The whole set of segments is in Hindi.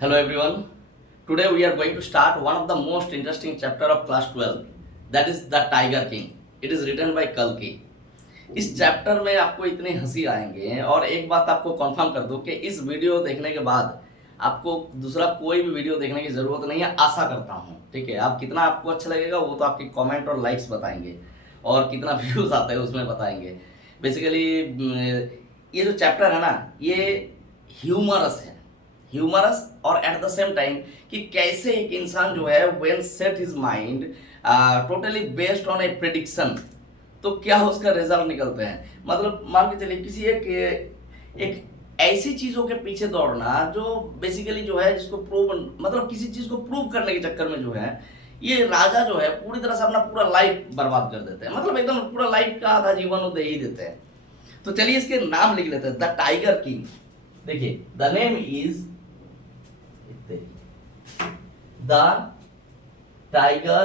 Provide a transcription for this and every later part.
Hello everyone. Today we are going to start one of the most interesting chapter of class 12, that is The Tiger King. It is written by Kalki. इस चैप्टर में आपको इतनी हंसी आएंगे और एक बात आपको कंफर्म कर दूं कि इस वीडियो देखने के बाद आपको दूसरा कोई भी वीडियो देखने की ज़रूरत नहीं है, आशा करता हूं। ठीक है, आप कितना आपको अच्छा लगेगा वो तो आपके कमेंट और लाइक्स बताएंगे और कितना व्यूज़ आता है उसमें बताएंगे। बेसिकली ये जो चैप्टर है ना, ये ह्यूमरस है, ह्यूमरस और एट द सेम टाइम कि कैसे एक इंसान जो है when set his mind totally based on A prediction तो क्या उसका रिजल्ट निकलते हैं। मतलब मान के चलिए किसी एक ऐसी चीजों के पीछे दौड़ना जो बेसिकली जो है जिसको प्रूव, मतलब किसी चीज को प्रूव करने के चक्कर में जो है ये राजा जो है पूरी तरह से अपना पूरा लाइफ बर्बाद कर देते हैं। मतलब एकदम पूरा लाइफ का आधा जीवन वो दे ही देते हैं। तो चलिए इसके नाम लिख लेते हैं, द टाइगर किंग। देखिए the name is the tiger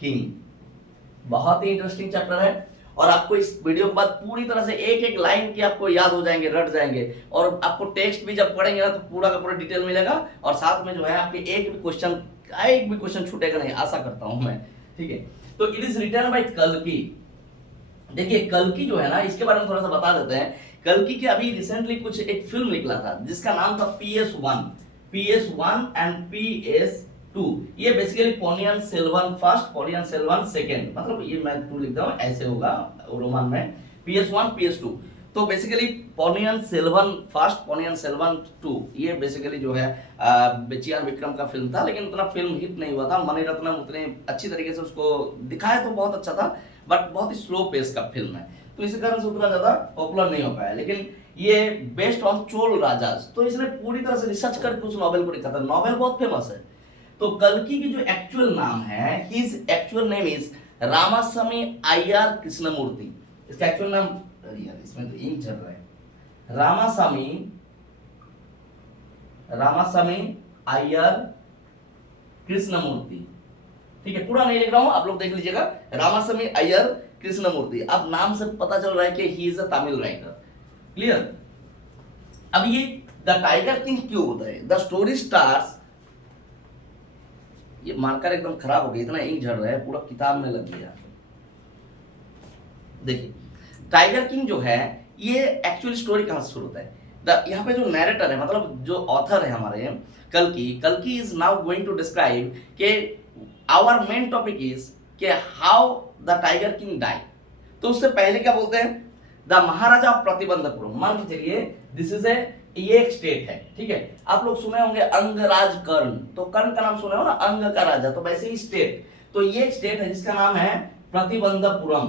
king. बहुत ही इंटरेस्टिंग चैप्टर है और आपको इस वीडियो के बाद पूरी तरह से एक एक लाइन की आपको याद हो जाएंगे, रट जाएंगे और आपको टेक्स्ट भी जब पढ़ेंगे ना तो पूरा का पूरा डिटेल मिलेगा और साथ में जो है आपके एक भी क्वेश्चन छूटेगा नहीं, आशा करता हूं मैं। ठीक है, तो इट इज रिटन बाय कल्कि। देखिए कल्कि जो है ना, इसके बारे में थोड़ा सा बता देते हैं। कल्कि के अभी रिसेंटली कुछ एक फिल्म निकला था जिसका नाम था PS1 एंड PS2। ये basically Ponniyin Selvan first, Ponniyin Selvan second, मतलब ये मैं टू लिखता हूँ ऐसे होगा रोमान में, PS1 PS2। तो basically Ponniyin Selvan first, Ponniyin Selvan two, ये बेसिकली जो है बेचियार विक्रम का फिल्म था, लेकिन उतना फिल्म हिट नहीं हुआ था। मणिरत्नम उतने अच्छी तरीके से उसको दिखाया तो बहुत अच्छा था, बट बहुत ही स्लो पेस का फिल्म है तो इसी कारण से उतना ज्यादा पॉपुलर नहीं हो पाया। लेकिन ये बेस्ड ऑन चोल राजास, तो इसने पूरी तरह से रिसर्च करके उस नॉवेल को लिखा था। नॉवेल बहुत फेमस है। तो कल्कि की जो एक्चुअल नाम है, his actual name is Ramaswamy Aiyar Krishnamurthy. इसका एक्चुअल नाम, अरे यार इसमें तो इंक चल रहा है, रामास्वामी अय्यर कृष्णमूर्ति। ठीक है, पूरा नहीं लिख रहा हूं, आप लोग देख लीजिएगा, रामास्वामी अय्यर कृष्णमूर्ति। अब नाम से पता चल रहा है कि he is a Tamil writer. Clear. अब ये द टाइगर किंग क्यों होता है? द स्टोरी स्टार्स, ये मार्कर एकदम खराब हो गया, इतना इंक झड़ रहा है, पूरा किताब में लग गया। देखिए टाइगर किंग जो है ये एक्चुअली स्टोरी कहां से शुरू होता है? यहाँ पे जो नैरेटर है, मतलब जो ऑथर है हमारे कल्कि is now going to describe के आवर मेन टॉपिक इज के how the tiger king die. तो उससे पहले क्या बोलते हैं? The Maharaja of Pratibandapuram. मान के चलिए दिस इज ये एक स्टेट है। ठीक है, आप लोग सुने होंगे अंगराज कर्ण, तो कर्ण का नाम सुने हो ना, अंग का राजा, तो वैसे ही स्टेट। तो ये एक स्टेट है जिसका नाम है प्रतिबंधपुरम।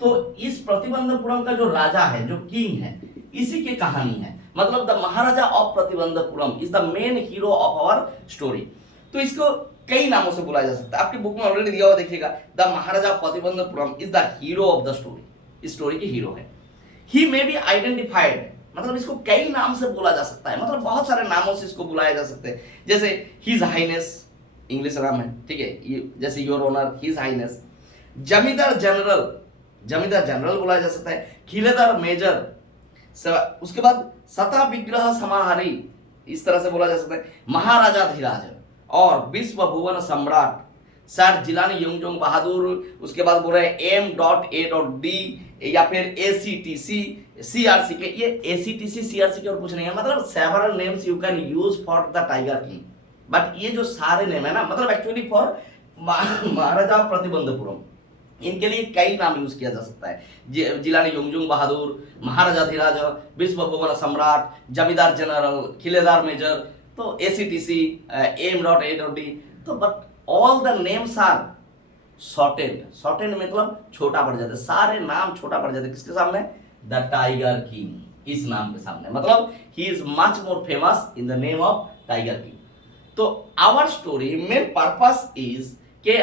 तो इस प्रतिबंधपुरम का जो राजा है, जो किंग है, इसी की कहानी है। मतलब the Maharaja of Pratibandapuram is the main hero of our story. तो इसको कई नामों से बुलाया जा सकता है, आपकी बुक में ऑलरेडी दिया हुआ देखिएगा, the Maharaja of Pratibandapuram is the hero of the story. इस स्टोरी की हीरो है। ही मे बी आइडेंटिफाइड, मतलब इसको कई नाम से बोला जा सकता है, मतलब बहुत सारे नामों से इसको बुलाया जा सकते हैं। जैसे हिज हाइनेस, इंग्लिश नाम है। ठीक है, जैसे योर ऑनर, हिज हाइनेस। जमींदार जनरल बोला जा सकता है। खिलेदार मेजर, उसके बाद सता विग्रह समाहारी, इस तरह से बोला जा सकता है। महाराजाधिराज और विश्व भुवन सम्राट सर जिलानी यंगजोंग बहादुर। उसके बाद बोल रहे हैं M.A.D या फिर ACTC CRC के। ये ACTC CRC के और कुछ नहीं है, मतलब several names you can use for the tiger king, but ये जो सारे नेम है ना, मतलब एक्चुअली फॉर महाराजा प्रतिबंधपुरम, इनके लिए कई नाम यूज किया जा सकता है। जिलानी यंगजोंग बहादुर, महाराजाधिराज, विश्व भुवन सम्राट, जमींदार जनरल, खिलेदार मेजर, तो ACTC M.A.D। तो but all the names are shorted मतलब छोटा पड़ जाता है, सारे नाम छोटा पड़ जाते हैं। किसके सामने? द टाइगर किंग, इस नाम के सामने। मतलब he is much more famous in the name of tiger king. तो our story main purpose is के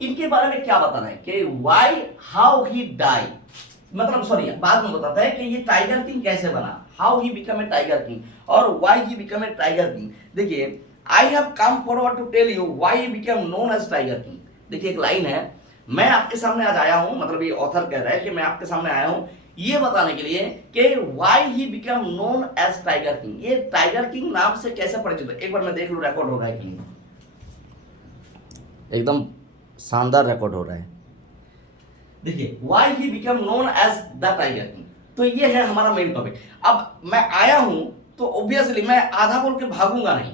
इनके बारे में क्या बताना है कि व्हाई हाउ ही डाई, मतलब सॉरी बाद में बताता है कि ये टाइगर किंग कैसे बना, how he become a tiger king और why he become a tiger king. देखिए I have come forward to tell you why he become known as tiger king. देखिए एक लाइन है, मैं आपके सामने आज आया हूं, मतलब ये ऑथर कह रहा है कि मैं आपके सामने आया हूं ये बताने के लिए कि why he become known as tiger king. ये टाइगर किंग नाम से कैसे परिचित है, एक बार मैं देख लूं रिकॉर्ड हो रहा है कि नहीं। एकदम शानदार रिकॉर्ड हो रहा है। देखिए, why he become known as the tiger king, तो ये है हमारा मेन टॉपिक। अब मैं आया हूं तो ऑब्वियसली मैं आधा बोल के भागूंगा नहीं,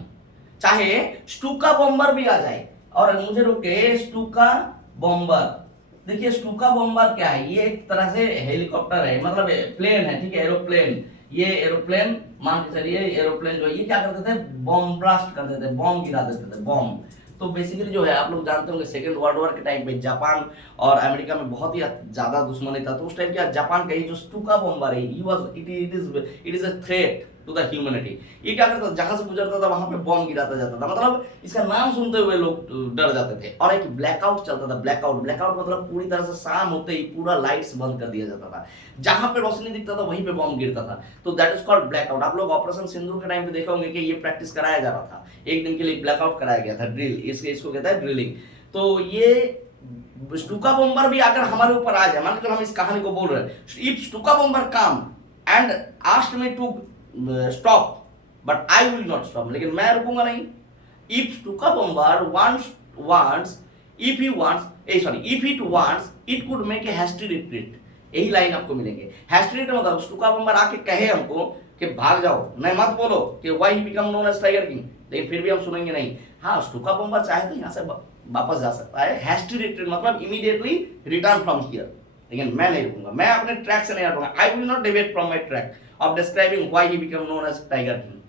चाहे स्टूका बॉम्बर भी आ जाए और मुझे रोके स्टूका बॉम्बर। देखिए स्टूका बॉम्बर क्या है, ये एक तरह से हेलीकॉप्टर है, मतलब प्लेन है, ठीक है, एरोप्लेन। ये एरोप्लेन मान के चलिए, एरोप्लेन जो है ये क्या करते थे, बॉम्ब ब्लास्ट करते थे, बॉम्ब गिरा देते थे, बॉम्ब। तो बेसिकली जो है आप लोग जानते होंगे सेकेंड वर्ल्ड वॉर के टाइम पे जापान और अमेरिका में बहुत ही ज्यादा दुश्मनी था, तो उस टाइम क्या जापान का ये जो स्टूका बॉम्बर है, it is a threat to the humanity. ये क्या करता था, जहां से गुजरता था वहां पे बॉम्ब गिराता जाता था, मतलब इसका नाम सुनते हुए लोग डर जाते थे। और एक ब्लैकआउट चलता था, ब्लैकआउट ब्लैकआउट मतलब पूरी तरह से शाम होते ही पूरा लाइट्स बंद कर दिया जाता था, जहां पे रोशनी दिखता था वहीं पे बॉम्ब गिरता था, तो दैट इज कॉल्ड ब्लैकआउट। आप लोग ऑपरेशन सिंदूर के टाइम पे देखा होंगे कि ये प्रैक्टिस कराया जा रहा था, एक दिन के लिए ब्लैकआउट कराया गया था, ड्रिल, इसको कहता है ड्रिलिंग। तो ये स्टूका बॉम्बर भी अगर हमारे ऊपर आ जाए, मान लो हम इस कहानी को बोल रहे हैं, if Stuka bomber come and asked me to stop but I will not stop, लेकिन मैं रुकूंगा नहीं। If Stuka bomber wants if he wants sorry if it wants it could make a hasty retreat, यही लाइन आपको मिलेंगे। हैस्टी रिट्रीट मतलब स्टूका बॉम्बर आके कहे हमको कि भाग जाओ, नहीं मत बोलो कि why he become known as tiger king, लेकिन फिर भी हम सुनेंगे नहीं। हाँ, स्टूका बॉम्बर चाहे तो यहाँ से वापस जा सकता है, हैस्टी रिट्रीट मतलब इमीडिएटली रिटर्न फ्रॉम हियर, लेकिन मैं नहीं रुकूंगा, मैं अपने ट्रैक से नहीं हटूंगा। I will not deviate from my track of describing why he become known as tiger king.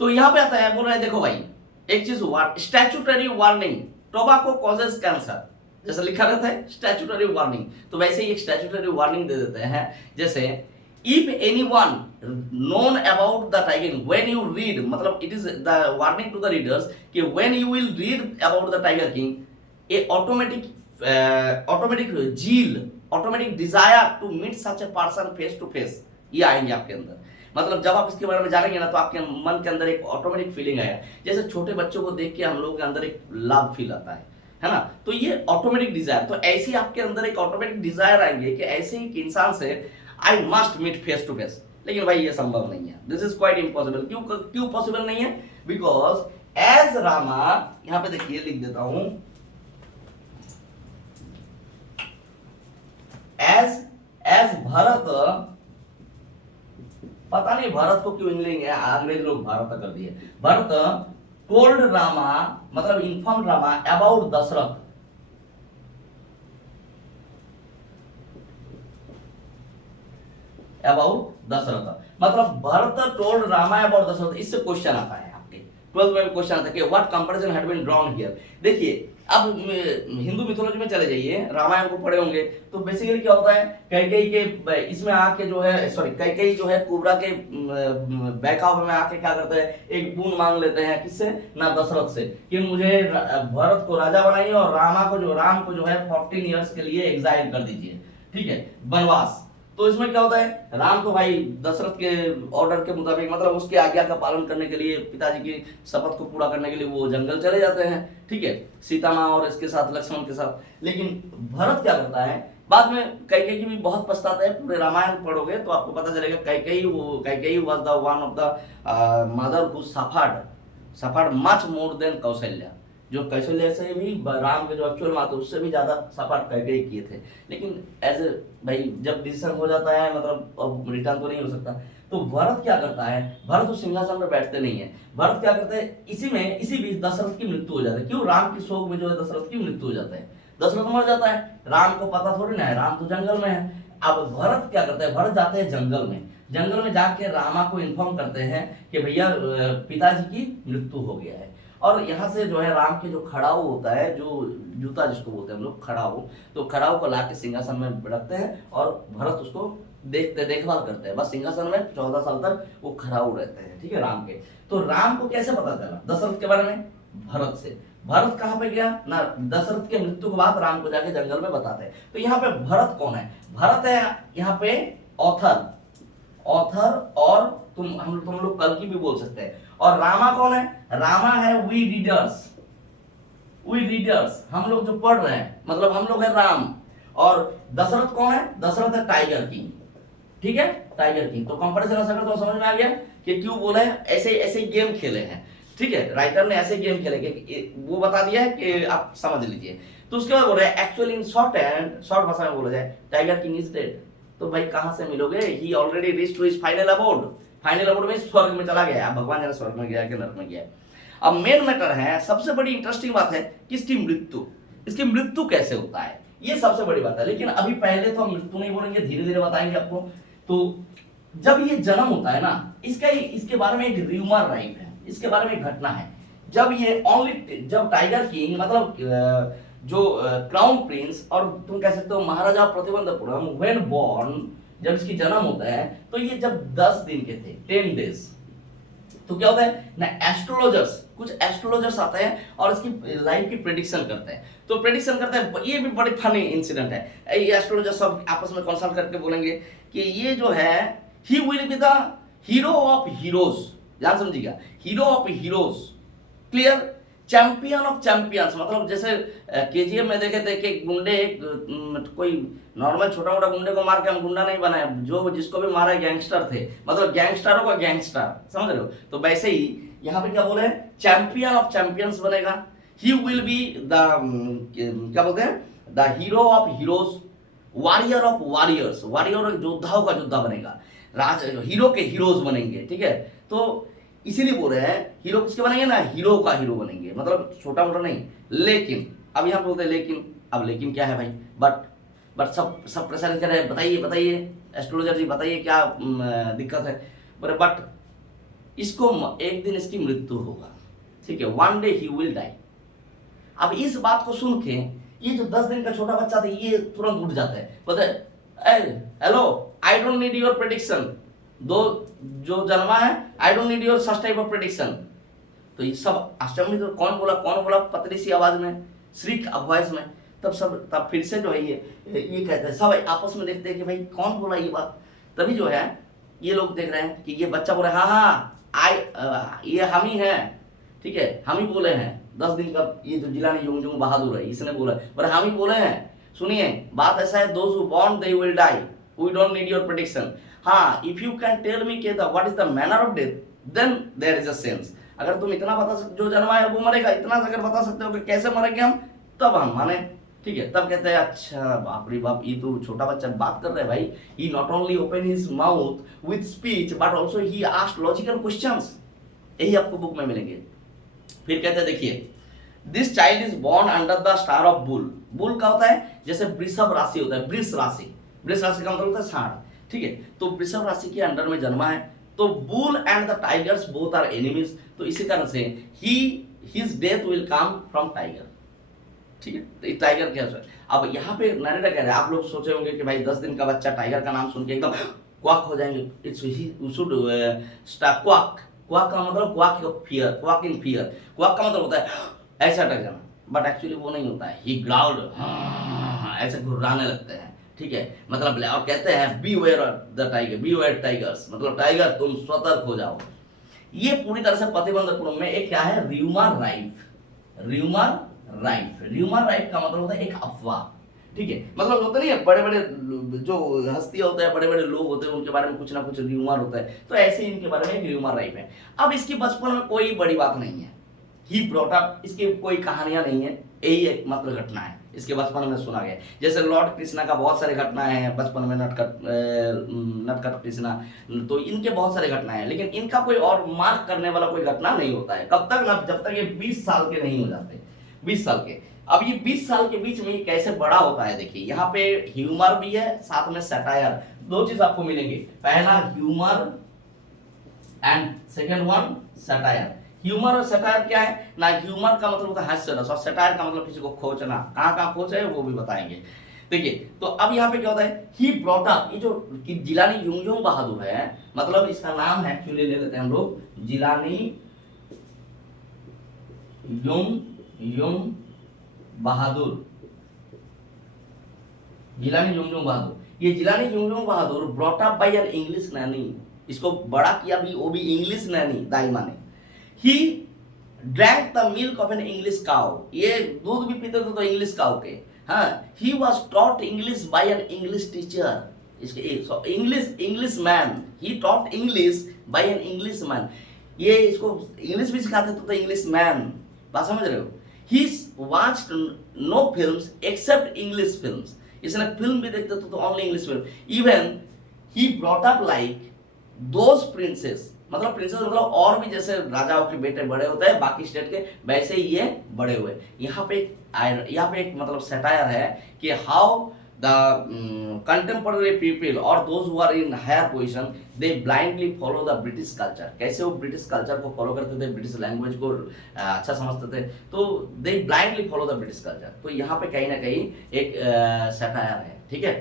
तो यहां पे आता है, बोल रहे हैं देखो भाई एक चीज, statutory warning, tobacco causes cancer, जैसे लिखा रहता है स्टैट्यूटरी वार्निंग, तो वैसे ही एक स्टैट्यूटरी वार्निंग दे देते हैं, जैसे if anyone known about the tiger when you read, मतलब it is the warning to the readers कि when you will read about the tiger king a automatic zeal, automatic desire to meet such a person face to face, ये आएंगे आपके अंदर। मतलब जब आप इसके बारे में जानेंगे ना तो आपके मन के अंदर एक ऑटोमेटिक फीलिंग आएगा, जैसे छोटे बच्चों को देख के हम लोगों के अंदर एक लव फील आता है ना, तो ये ऑटोमेटिक डिजायर, तो ऐसे ही आपके अंदर एक ऑटोमेटिक डिजायर आएंगे कि ऐसे ही इंसान से I must meet face to face. लेकिन भाई ये संभव नहीं है, दिस इज क्वाइट इम्पॉसिबल। क्यों पॉसिबल नहीं है? बिकॉज एज रामा, यहां पे देखिए लिख देता हूं, एज भरत, पता नहीं भरत को क्यों अंग्रेज लोग भारत कर दिए, भरत टोल्ड रामा मतलब inform Rama about Dasharath, about Dasharath मतलब भरत टोल्ड रामा अबाउट दशरथ। इससे क्वेश्चन आता है आपके 12th में क्वेश्चन आता है कि what comparison had been drawn here. देखिए अब हिंदू मिथोलॉजी में चले जाइए, रामायण को पढ़े होंगे, तो बेसिकली क्या होता है, कैकेयी के इसमें आके जो है, सॉरी कैकेयी जो है कुबरा के बहकावे में आके क्या करते हैं, एक बून मांग लेते हैं, किससे ना, दशरथ से, कि मुझे भरत को राजा बनाइए और राम को जो है 14 ईयर्स के लिए एग्जाइल कर दीजिए, ठीक है, वनवास। तो इसमें क्या होता है, राम तो भाई दशरथ के ऑर्डर के मुताबिक, मतलब उसकी आज्ञा का पालन करने के लिए, पिताजी की शपथ को पूरा करने के लिए वो जंगल चले जाते हैं, ठीक है, सीता माँ और इसके साथ लक्ष्मण के साथ। लेकिन भरत क्या करता है, बाद में कैकेयी भी बहुत पछताता है, पूरे रामायण पढ़ोगे तो आपको पता चलेगा Kaikeyi was the one of the mother who suffered much more then Kaushalya, जो कौशल्या से भी राम के जो एक्चुअल माँ थे उससे भी ज्यादा सफर कैकेयी किए थे। लेकिन एज ए भाई जब डिसीजन हो जाता है, मतलब अब रिटर्न तो नहीं हो सकता, तो भरत क्या करता है, भरत उस सिंहासन पर बैठते नहीं है, भरत क्या करते हैं, इसी बीच दशरथ की मृत्यु हो जाती है। क्यों? राम की शोक में जो है दशरथ की मृत्यु हो जाता है, दशरथ मर जाता है, राम को पता थोड़ी ना है, राम तो जंगल में है। अब भरत क्या करते हैं, भरत जाते हैं जंगल में जाके रामा को इन्फॉर्म करते हैं कि भैया पिताजी की मृत्यु हो गया है। और यहाँ से जो है राम के जो खड़ाऊ होता है, जो जूता जिसको बोलते हैं हम लोग खड़ाऊ, तो खड़ाऊ को ला के सिंहासन में रखते हैं और भरत उसको देखभाल करते हैं, बस सिंहासन में 14 साल तक वो खड़ाऊ रहते हैं, ठीक है, राम के। तो राम को कैसे पता चला दशरथ के बारे में? भरत से। भरत कहाँ पे गया ना, दशरथ के मृत्यु के बाद राम को जाके जंगल में बताते हैं। तो यहाँ पे भरत कौन है? भरत है यहाँ पे ऑथर, और तुम लोग कल्कि भी बोल सकते हैं। और रामा कौन है? रामा है वी रीडर्स, हम लोग जो पढ़ रहे हैं, मतलब हम लोग है राम, और दशरथ कौन है? दशरथ है टाइगर किंग, ठीक है, टाइगर किंग। तो कंपैरिजन ऐसा कर तो समझ में आ गया कि क्यों बोला है, ऐसे ऐसे गेम खेले हैं, ठीक है, राइटर ने ऐसे गेम खेले कि वो बता दिया है कि आप समझ लीजिए। तो उसके बाद बोल रहे हैं एक्चुअली इन शॉर्ट भाषा में बोला जाए टाइगर किंग इज डेड। तो भाई कहां से मिलोगे, he already reach to his final abode, final abode में स्वर्ग में चला गया। अब भगवान जाने स्वर्ग में गया कि नरक में गया। अब मेन मैटर है, सबसे बड़ी इंटरेस्टिंग बात है कि इसकी मृत्यु, इसकी मृत्यु कैसे होता है, ये सबसे बड़ी बात है। लेकिन अभी पहले तो हम मृत्यु नहीं बोलेंगे, धीरे धीरे बताएंगे आपको। तो जब ये जन्म होता है ना, इसके बारे में एक र्यूमर राइट है, इसके बारे में एक घटना है। जब ये जब टाइगर किंग मतलब जो क्राउन प्रिंस और तुम कह सकते हो महाराजा प्रतिबंधपुरम व्हेन बॉर्न, जब इसकी जन्म होता है तो ये जब 10 दिन के थे, 10 डेज, तो क्या होता है ना, एस्ट्रोलॉजर्स, कुछ एस्ट्रोलॉजर्स आते हैं और इसकी लाइफ की प्रेडिक्शन करते हैं। तो प्रेडिक्शन करते हैं, ये भी बड़ी फनी इंसिडेंट है। ये एस्ट्रोलॉजर्स सब आपस में कंसल्ट करके बोलेंगे कि ये जो है he will be the hero of heroes, ध्यान समझिएगा, hero of heroes, clear, champion of champions. मतलब जैसे केजीएफ में देखे थे कि गुंडे कोई नॉर्मल छोटा मोटा गुंडे को मार के हम गुंडा नहीं बनाए, जो जिसको भी मारा गैंगस्टर थे, मतलब गैंगस्टरों का गैंगस्टर, समझ रहे हो। तो वैसे ही यहाँ पे क्या बोले हैं, चैंपियन ऑफ चैंपियंस बनेगा। ही विल बी द क्या बोलते हैं, the hero of heroes, warrior of warriors, warrior योद्धाओं का योद्धा बनेगा, हीरो के हीरोज बनेंगे, ठीक है। तो इसीलिए बोल रहे हैं हीरो किसके बनेंगे ना, हीरो का हीरो बनेंगे, मतलब छोटा मोटा नहीं। लेकिन अब यहाँ बोलते हैं लेकिन, अब लेकिन क्या है भाई, बट सब प्रेशर कर रहे हैं, बताइए एस्ट्रोलॉजर जी बताइए क्या दिक्कत है। बोले बट इसको एक दिन इसकी मृत्यु होगा, ठीक है, one day he will die. अब इस बात को सुन के ये जो 10 दिन का छोटा बच्चा था ये तुरंत उठ जाता है, बोलते hello I don't need your prediction, दो जो जन्मा है I don't need your such type of prediction. तो ये सब अष्टमी, तो कौन बोला पतली सी आवाज में, श्रीक वॉइस में। तब फिर से जो है ये कहते हैं, सब आपस में देखते हैं कि भाई कौन बोला ये बात। तभी जो है ये लोग देख रहे हैं कि ये बच्चा बोले हाँ ये हम ही हैं, ठीक है, हम ही बोले हैं 10 दिन का। ये जो जिलानी युंगजुंग बहादुर है इसने बोला, बोले हम ही बोले हैं। सुनिए बात ऐसा है, those who born they will die, we don't need your prediction. हाँ, if you can tell me के what is the manner of death, then there is a sense. अगर तुम इतना बता सकते, जो जन्मा है वो मरेगा, इतना अगर बता सकते हो कि कैसे मरेंगे हम, तब हम माने, ठीक है। तब कहते हैं अच्छा बाप रे बाप, ये तो छोटा बच्चा बात कर रहा है भाई। He not only open his mouth with speech but also he asked logical questions. यही आपको बुक में मिलेंगे। फिर कहते हैं देखिए, this child is born under the star of bull. Bull का होता है जैसे वृषभ राशि होता है, वृष राशि, वृष राशि का मतलब होता है सांड, ठीक है। तो वृषभ राशि के अंडर में जन्मा है। तो bull and the tigers both are enemies, तो इसी कारण से his death will come from tiger, ठीक है। तो टाइगर क्या है। अब यहाँ पे नरेटर कह रहे हैं, आप लोग सोचे होंगे कि भाई 10 दिन का बच्चा टाइगर का नाम सुन के एकदम क्वाक हो जाएंगे। इट्स शुड क्वाक, क्वाक का मतलब quack of fear, quack in fear. Quack का मतलब होता है ऐसा अटक जाना, बट एक्चुअली वो नहीं होता है। ही ग्राउल्ड, ऐसे घुर्राने लगते हैं, ठीक है। मतलब और कहते हैं beware the tiger, beware tigers, मतलब टाइगर तुम सतर्क हो जाओ। ये पूरी तरह से प्रतिबंधपुरम में एक क्या है, rumour right, rumour right. Rumour right का मतलब होता है एक अफवाह, ठीक है। मतलब होता नहीं है, बड़े बड़े जो हस्तियां होते हैं, बड़े बड़े लोग होते हैं, उनके बारे में कुछ ना कुछ र्यूमर होता है। तो ऐसे इनके बारे में एक र्यूमर राइट है। अब इसकी बचपन में कोई बड़ी बात नहीं है, ही ब्रॉट अप, इसकी कोई कहानियां नहीं है, यही एक मात्र घटना है इसके बचपन में सुना गया। जैसे लॉर्ड कृष्णा का बहुत सारे घटनाएं हैं बचपन में, नटखट कृष्णा, तो इनके बहुत सारे घटनाएं हैं, लेकिन इनका कोई और मार्क करने वाला कोई घटना नहीं होता है। कब तक ना, जब तक ये 20 साल के नहीं हो जाते, 20 साल के। अब ये 20 साल के बीच में ये कैसे बड़ा होता है, देखिए यहाँ पे ह्यूमर भी है, साथ में सटायर, दो चीज आपको मिलेंगे। पहला humour and second one satire. Humour और सटायर क्या है ना, ह्यूमर का मतलब होता है हास्य रस, और सटायर का मतलब किसी को खोचना, कहाँ खोच है वो भी बताएंगे। देखिए तो अब यहाँ पे क्या होता है, ही ब्रॉट अप, ये जो जिलानी युंगजुंग बहादुर है, मतलब इसका नाम है, एक्चुअली ले लेते हैं हम लोग, जिलानी युंगजुंग बहादुर, जिलानी युंगजुंग बहादुर। ये Jilani Yungjung Bahadur brought up by an English nanny, इसको बड़ा किया भी वो भी इंग्लिश नैनी, दाई माने। He drank the milk of an English cow, ये दूध भी पीते थे तो इंग्लिश काउ के, हाँ, he was taught English by an English teacher. इसके English man, he taught English by an English man. ये इसको इंग्लिश भी सिखाते तो इंग्लिश मैन, बात समझ रहे हो। He watched no films except English films, इसने फिल्म भी देखते तो only English film. Even he brought up like those princes, मतलब प्रिंसेस मतलब और भी जैसे राजाओं के बेटे बड़े होते हैं बाकी स्टेट के, वैसे ही ये बड़े हुए। यहाँ पे एक मतलब सटायर है कि how the contemporary people or those who are in higher position they blindly follow the British culture। कैसे वो ब्रिटिश कल्चर को फॉलो करते थे, ब्रिटिश लैंग्वेज को अच्छा समझते थे, तो they blindly follow the British culture। तो यहाँ पे कहीं ना कहीं एक सटायर है, ठीक है।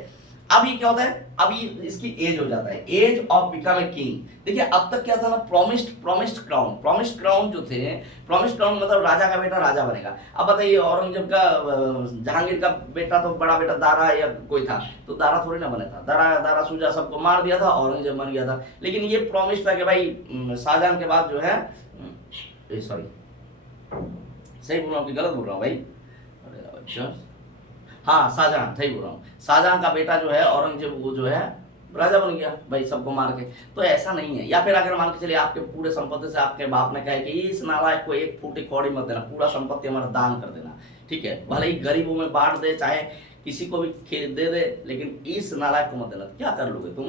अब ये क्या होता है, अब ये इसकी एज हो जाता है, age of become a king. देखिए अब तक क्या था ना, प्रॉमिस्ड क्राउन जो थे, प्रॉमिस्ड क्राउन मतलब राजा का बेटा राजा बनेगा। अब बताइए औरंगजेब का, जहांगीर का बेटा तो बड़ा बेटा दारा या कोई था, तो दारा थोड़ी ना बने था, दारा सूजा सबको मार दिया था, औरंगजेब बन गया था। लेकिन ये प्रॉमिस था कि भाई शाहजहां के बाद जो है, सॉरी सही बोल रहा हूँ कि गलत बोल रहा हूँ भाई, हाँ शाहजहां, सही बोल रहा हूँ, शाहजहां का बेटा जो है औरंगजेब वो जो है राजा बन गया भाई सबको मार के। तो ऐसा नहीं है। या फिर अगर मान के चलिए आपके पूरे संपत्ति से आपके बाप ने कहा कि इस नालायक को एक फूटी कौड़ी मत देना, पूरा संपत्ति हमारा दान कर देना, ठीक है, भले ही गरीबों में बांट दे, चाहे किसी को भी दे दे, लेकिन इस नालायक को मत देना। क्या कर लोगे तुम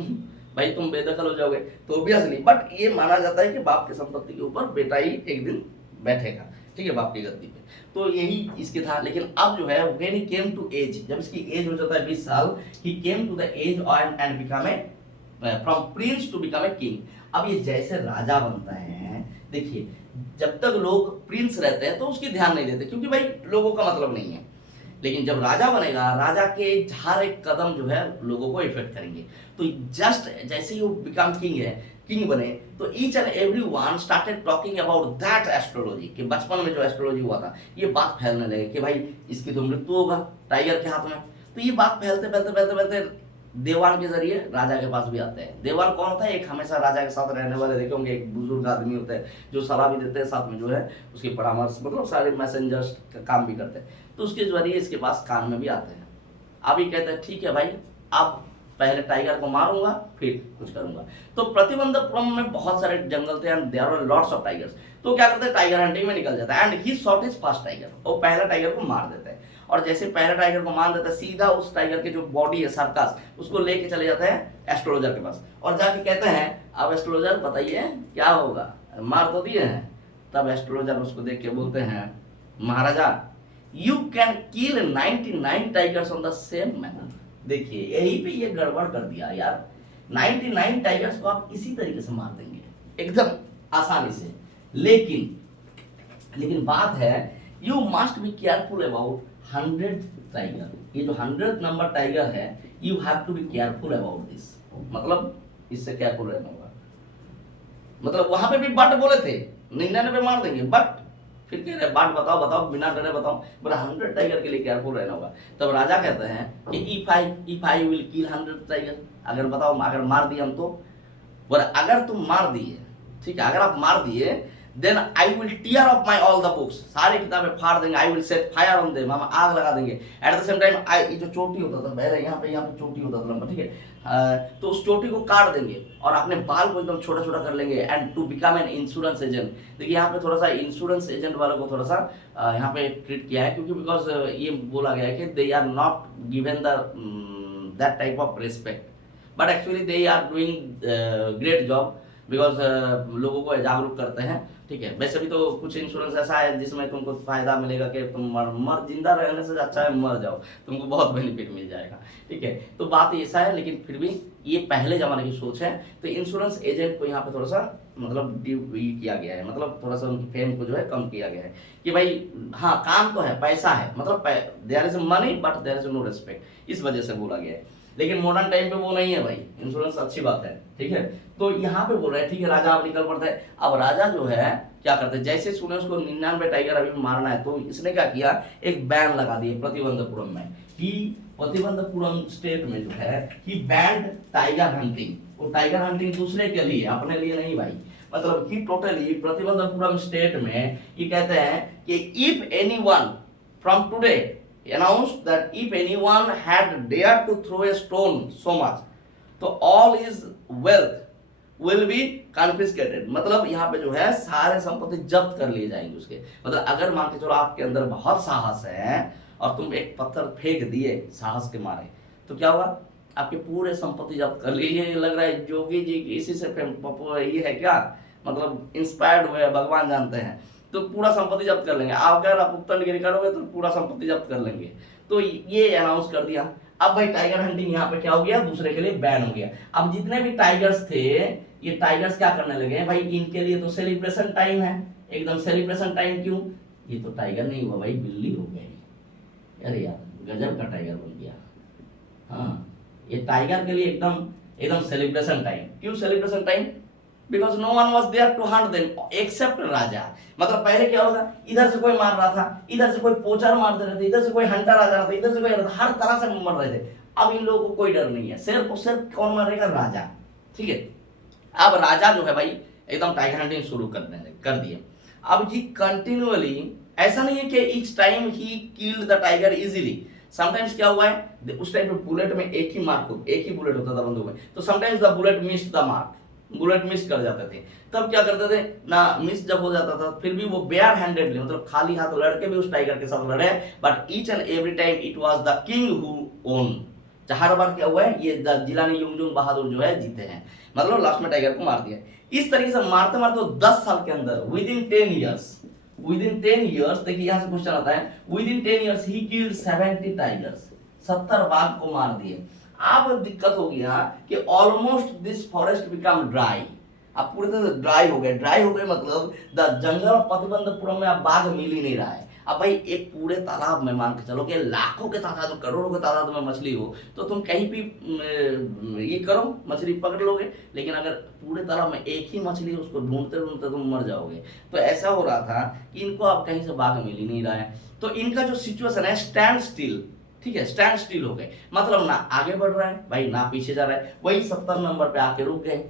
भाई, तुम बेदखल हो जाओगे। तो ऑब्वियसली बट ये माना जाता है कि बाप की संपत्ति के ऊपर बेटा ही एक दिन बैठेगा, ठीक है, बाप की गद्दी पे। तो यही इसके था। लेकिन अब जो है when he came to age, जब इसकी एज हो जाता है 20 साल, he came to the age and become a from prince to become a king. अब ये जैसे राजा बनता है, देखिए जब तक लोग प्रिंस रहते हैं तो उसकी ध्यान नहीं देते क्योंकि भाई लोगों का मतलब नहीं है। लेकिन जब राजा बनेगा, राजा के हर एक कदम जो है लोगों को इफेक्ट करेंगे। तो जस्ट जैसे ही वो बिकम किंग बने, तो each and every one started talking about that astrology, कि बचपन में जो एस्ट्रोलॉजी हुआ था ये बात फैलने लगे कि भाई इसकी तो मृत्यु होगा टाइगर के हाथ में। तो ये बात फैलते देवान के जरिए राजा के पास भी आते हैं। देवान कौन होता है, एक हमेशा राजा के साथ रहने वाले, देखे होंगे एक बुजुर्ग आदमी होते हैं जो सलाह भी देते हैं, साथ में जो है उसकी परामर्श, मतलब सारे मैसेंजर्स का काम भी करते हैं। तो उसके जरिए इसके पास कान में भी आते हैं। अब ये कहते हैं ठीक है भाई, अब पहले टाइगर को मारूंगा फिर कुछ करूंगा। तो प्रतिबंधपुरम में बहुत सारे जंगल थे and there are lots of tigers. तो क्या करते हैं, टाइगर हंटिंग में निकल जाता है and he shot his first tiger, वो पहला टाइगर को मार देता है। और जैसे पहला टाइगर को मार देता है, सीधा उस टाइगर के जो बॉडी है सर्कस, उसको लेके चले जाते हैं एस्ट्रोलॉजर के पास और जाके कहते हैं अब एस्ट्रोलॉजर बताइए क्या होगा, मार तो दिए हैं। तब एस्ट्रोलॉजर उसको देख के बोलते हैं Maharaja you can kill 99 tigers on the same manner. देखिए यही पे ये गड़बड़ कर दिया यार, 99 टाइगर्स को आप इसी तरीके से मार देंगे एकदम आसानी से। लेकिन बात है you must be careful about 100 tiger. ये जो 100 नंबर टाइगर है, you have to be careful about this, मतलब इससे केयरफुल रहना होगा। मतलब वहां पे भी बट बोले थे 99 मार देंगे, बट फिर कह रहे बात बताओ बिना डरे बताओ, बोला 100 टाइगर के लिए केयरफुल रहना होगा। तब राजा कहते हैं कि if I will kill 100 tiger, अगर बताओ अगर मार दिए हम तो, बोला अगर तुम मार दिए, ठीक है, अगर आप मार दिए then I will tear off my all the books, सारी किताबें फाड़ देंगे, I will set fire on them, हम आग लगा देंगे। एट द सेम टाइम ये जो चोटी होता था पहले यहाँ पे चोटी होता था लंबा, ठीक है, तो उस चोटी को काट देंगे और अपने बाल को एकदम छोटा छोटा कर लेंगे and to become an insurance agent. देखिए यहाँ पे थोड़ा सा इंश्योरेंस एजेंट वालों को थोड़ा सा यहाँ पे ट्रीट किया है क्योंकि बिकॉज ये बोला गया है कि they are not given the that type of respect, but actually they are doing great job because लोगों को जागरूक करते हैं, ठीक है। वैसे भी तो कुछ इंश्योरेंस ऐसा है जिसमें तुमको फायदा मिलेगा कि तुम मर जिंदा रहने से अच्छा है मर जाओ, तुमको बहुत बेनिफिट मिल जाएगा, ठीक है। तो बात ऐसा है, लेकिन फिर भी ये पहले जमाने की सोच है। तो इंश्योरेंस एजेंट को यहाँ पे थोड़ा सा मतलब किया गया है, मतलब थोड़ा सा उनकी फेम को जो है कम किया गया है कि भाई हाँ काम तो है, पैसा है, मतलब there is money but there is no respect, इस वजह से बोला गया है। लेकिन मॉडर्न टाइम पे वो नहीं है भाई, इंश्योरेंस अच्छी बात है, ठीक है। तो यहाँ पे बोल रहे हैं ठीक है राजा अब निकल पड़ता है। अब राजा जो है क्या करते हैं, जैसे सुने उसको 99 टाइगर अभी मारना है, तो इसने क्या किया, एक बैन लगा दिए प्रतिबंधपुरम में। ही प्रतिबंधपुरम स्टेट में जो है ही बैंड टाइगर हंटिंग। वो टाइगर हंटिंग दूसरे के लिए, अपने लिए नहीं भाई, मतलब कि टोटली प्रतिबंधपुरम स्टेट में ये कहते हैं कि if anyone from today announced that if anyone had dared to throw a stone so much, तो all his wealth will be confiscated, मतलब यहाँ पे जो है सारे संपत्ति जब्त कर लिए जाएंगे उसके। मतलब अगर मान के चलो आपके अंदर बहुत साहस है और तुम एक पत्थर फेंक दिए साहस के मारे, तो क्या हुआ, आपके पूरे संपत्ति जब्त कर ली। ये लग रहा है जोगी जी इसी से ये है क्या, मतलब इंस्पायर्ड हुए, भगवान जानते हैं। तो पूरा संपत्ति जब्त कर लेंगे आप, अगर आप उत्तरगिरी करोगे तो पूरा संपत्ति जब्त कर लेंगे। तो ये अनाउंस कर दिया। अब भाई टाइगर हंटिंग यहाँ पे क्या हो गया, दूसरे के लिए बैन हो गया। अब जितने भी टाइगर्स थे, ये टाइगर्स क्या करने लगे भाई, इनके लिए तो सेलिब्रेशन टाइम है, एकदम सेलिब्रेशन टाइम। क्यों, ये तो टाइगर नहीं हुआ भाई, बिल्ली हो गई। अरे यार गजब का टाइगर बन गया। हाँ, ये टाइगर के लिए एकदम एकदम सेलिब्रेशन टाइम। क्यों celebration time, because no one was there to hunt them except raja. मतलब पहले क्या होता, इधर से कोई मार रहा था, इधर से कोई पोचर मार दे रहे थे, इधर से कोई हंटर आ जा रहा था, इधर से कोई हर तरह से मर रहे थे। अब इन लोगों को कोई डर नहीं है, सिर्फ सिर्फ कौन मारेगा, राजा। ठीक है, अब राजा जो है भाई एकदम टाइगर हंटिंग शुरू कर दिए। अब जी कंटिन्यूअली, ऐसा नहीं है कि each time he killed the tiger easily. Sometimes क्या हुआ है, उस टाइम पे बुलेट में एक ही मार्क, एक ही बुलेट होता था बंदूक में, तो sometimes the bullet missed the mark, bullet miss कर जाते थे। तब क्या करते थे ना, मिस जब हो जाता था फिर भी वो बेयर हैंडेडली, मतलब खाली हाथ लड़के भी उस टाइगर के साथ लड़े, but each and every time it was the king who won. हर बार क्या हुआ है, ये जिलानी युंगजुंग बहादुर जो है जीते हैं, मतलब लास्ट में टाइगर को मार दिया। इस तरीके से मारते मारते 10 साल के अंदर, विद इन 10 ईयर्स, देखिए यहाँ से क्वेश्चन आता है, with in 10 years he killed 70 tigers, 70 बाघ को मार दिए। अब दिक्कत हो गया कि almost this forest become dry, अब पूरी तरह से ड्राई हो गए, मतलब द जंगल ऑफ प्रतिबंधपुरम में अब बाघ मिल ही नहीं रहा है। अब भाई एक पूरे तालाब में मान के चलो कि लाखों के तादाद में, करोड़ों के तादाद में मछली हो, तो तुम कहीं भी ये करो, मछली पकड़ लोगे, लेकिन अगर पूरे तालाब में एक ही मछली, उसको ढूंढते ढूंढते तुम मर जाओगे। तो ऐसा हो रहा था कि इनको अब कहीं से बाघ मिल ही नहीं रहा है। तो इनका जो सिचुएशन है स्टैंड स्टिल, ठीक है, स्टैंड स्टिल हो गए, मतलब ना आगे बढ़ रहा है भाई ना पीछे जा रहा है, वही 70 नंबर पे आके रुक गए।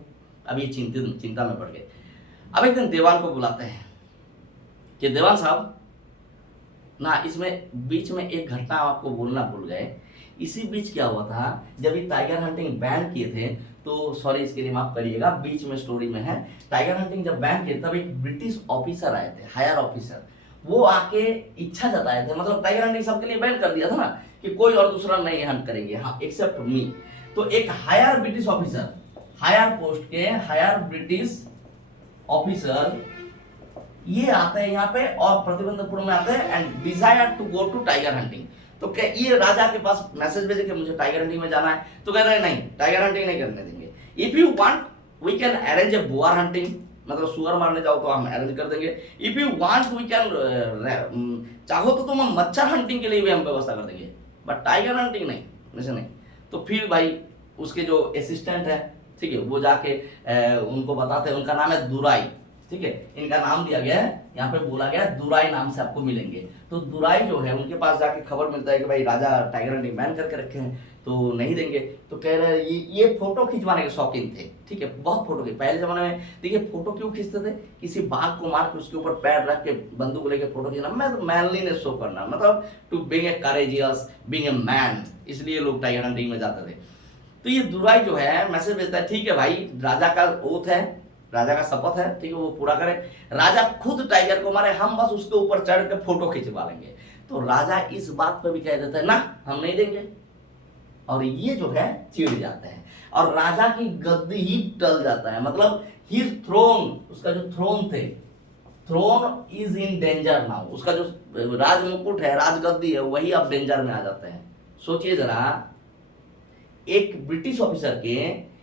अब ये चिंता में पड़ गए। अब एक दिन देवान को बुलाते हैं कि देवान साहब ना, इसमें बीच में एक घटना आपको बोलना भूल गए। इसी बीच क्या हुआ था, जब ये टाइगर हंटिंग बैन किए थे, तो सॉरी इसके लिए माफ करिएगा, बीच में स्टोरी में है, टाइगर हंटिंग जब बैन किए तब एक ब्रिटिश ऑफिसर आए थे, हायर ऑफिसर, वो आके इच्छा जताए थे, मतलब टाइगर हंटिंग सबके लिए बैन कर दिया था ना कि कोई और दूसरा नहीं हंट करेंगे, हाँ एक्सेप्ट मी। तो एक higher British officer, higher post के हायर ब्रिटिश ऑफिसर ये आते हैं यहाँ पे और प्रतिबंधपुर में आते हैं and desire to go to tiger hunting. तो क्या ये राजा के पास मैसेज भेजे कि मुझे टाइगर हंटिंग में जाना है, तो कह रहे हैं नहीं, टाइगर हंटिंग नहीं करने देंगे। If you want we can arrange a boar hunting, मतलब सुअर मारने जाओ तो हम अरेंज कर देंगे। If you want we can, चाहो तो तुम मच्छर हंटिंग के लिए भी हम व्यवस्था कर देंगे, बट टाइगर हंटिंग नहीं, वैसे नहीं। तो फिर भाई उसके जो असिस्टेंट है, ठीक है, वो जाके उनको बताते हैं, उनका नाम है दुराई, ठीक है, इनका नाम दिया गया है, यहाँ पे बोला गया दुराई नाम से आपको मिलेंगे। तो दुराई जो है उनके पास जाके खबर मिलता है कि भाई राजा टाइगर हंटिंग बैन करके रखे हैं, तो नहीं देंगे। तो कह रहे हैं ये फोटो खिंचवाने के शौकीन थे, ठीक है, बहुत फोटो के, पहले जमाने में देखिए फोटो क्यों खींचते थे, किसी बाघ को मार के उसके ऊपर पैर रख के बंदूक लेके फोटो खींचना, मैं तो मैनलीनेस शो करना, मतलब to being a courageous, being a man, इसलिए लोग टाइगर हंटिंग में जाते थे। तो ये दुराई जो है मैसेज भेजता है, ठीक है भाई राजा का ओथ है, राजा का शपथ है, ठीक है, वो पूरा करे, राजा खुद टाइगर को मारे, हम बस उसके ऊपर चढ़ के फोटो खिंचवा लेंगे। तो राजा इस बात पर भी कह देता है ना हम नहीं देंगे, और ये जो है चिढ़ जाते हैं और राजा की गद्दी ही टल जाता है, मतलब हिज थ्रोन, उसका जो थ्रोन थे, throne is in danger now, उसका जो राज मुकुट है, राजगद्दी है, वही अब डेंजर में आ जाते हैं। सोचिए जरा, एक ब्रिटिश ऑफिसर के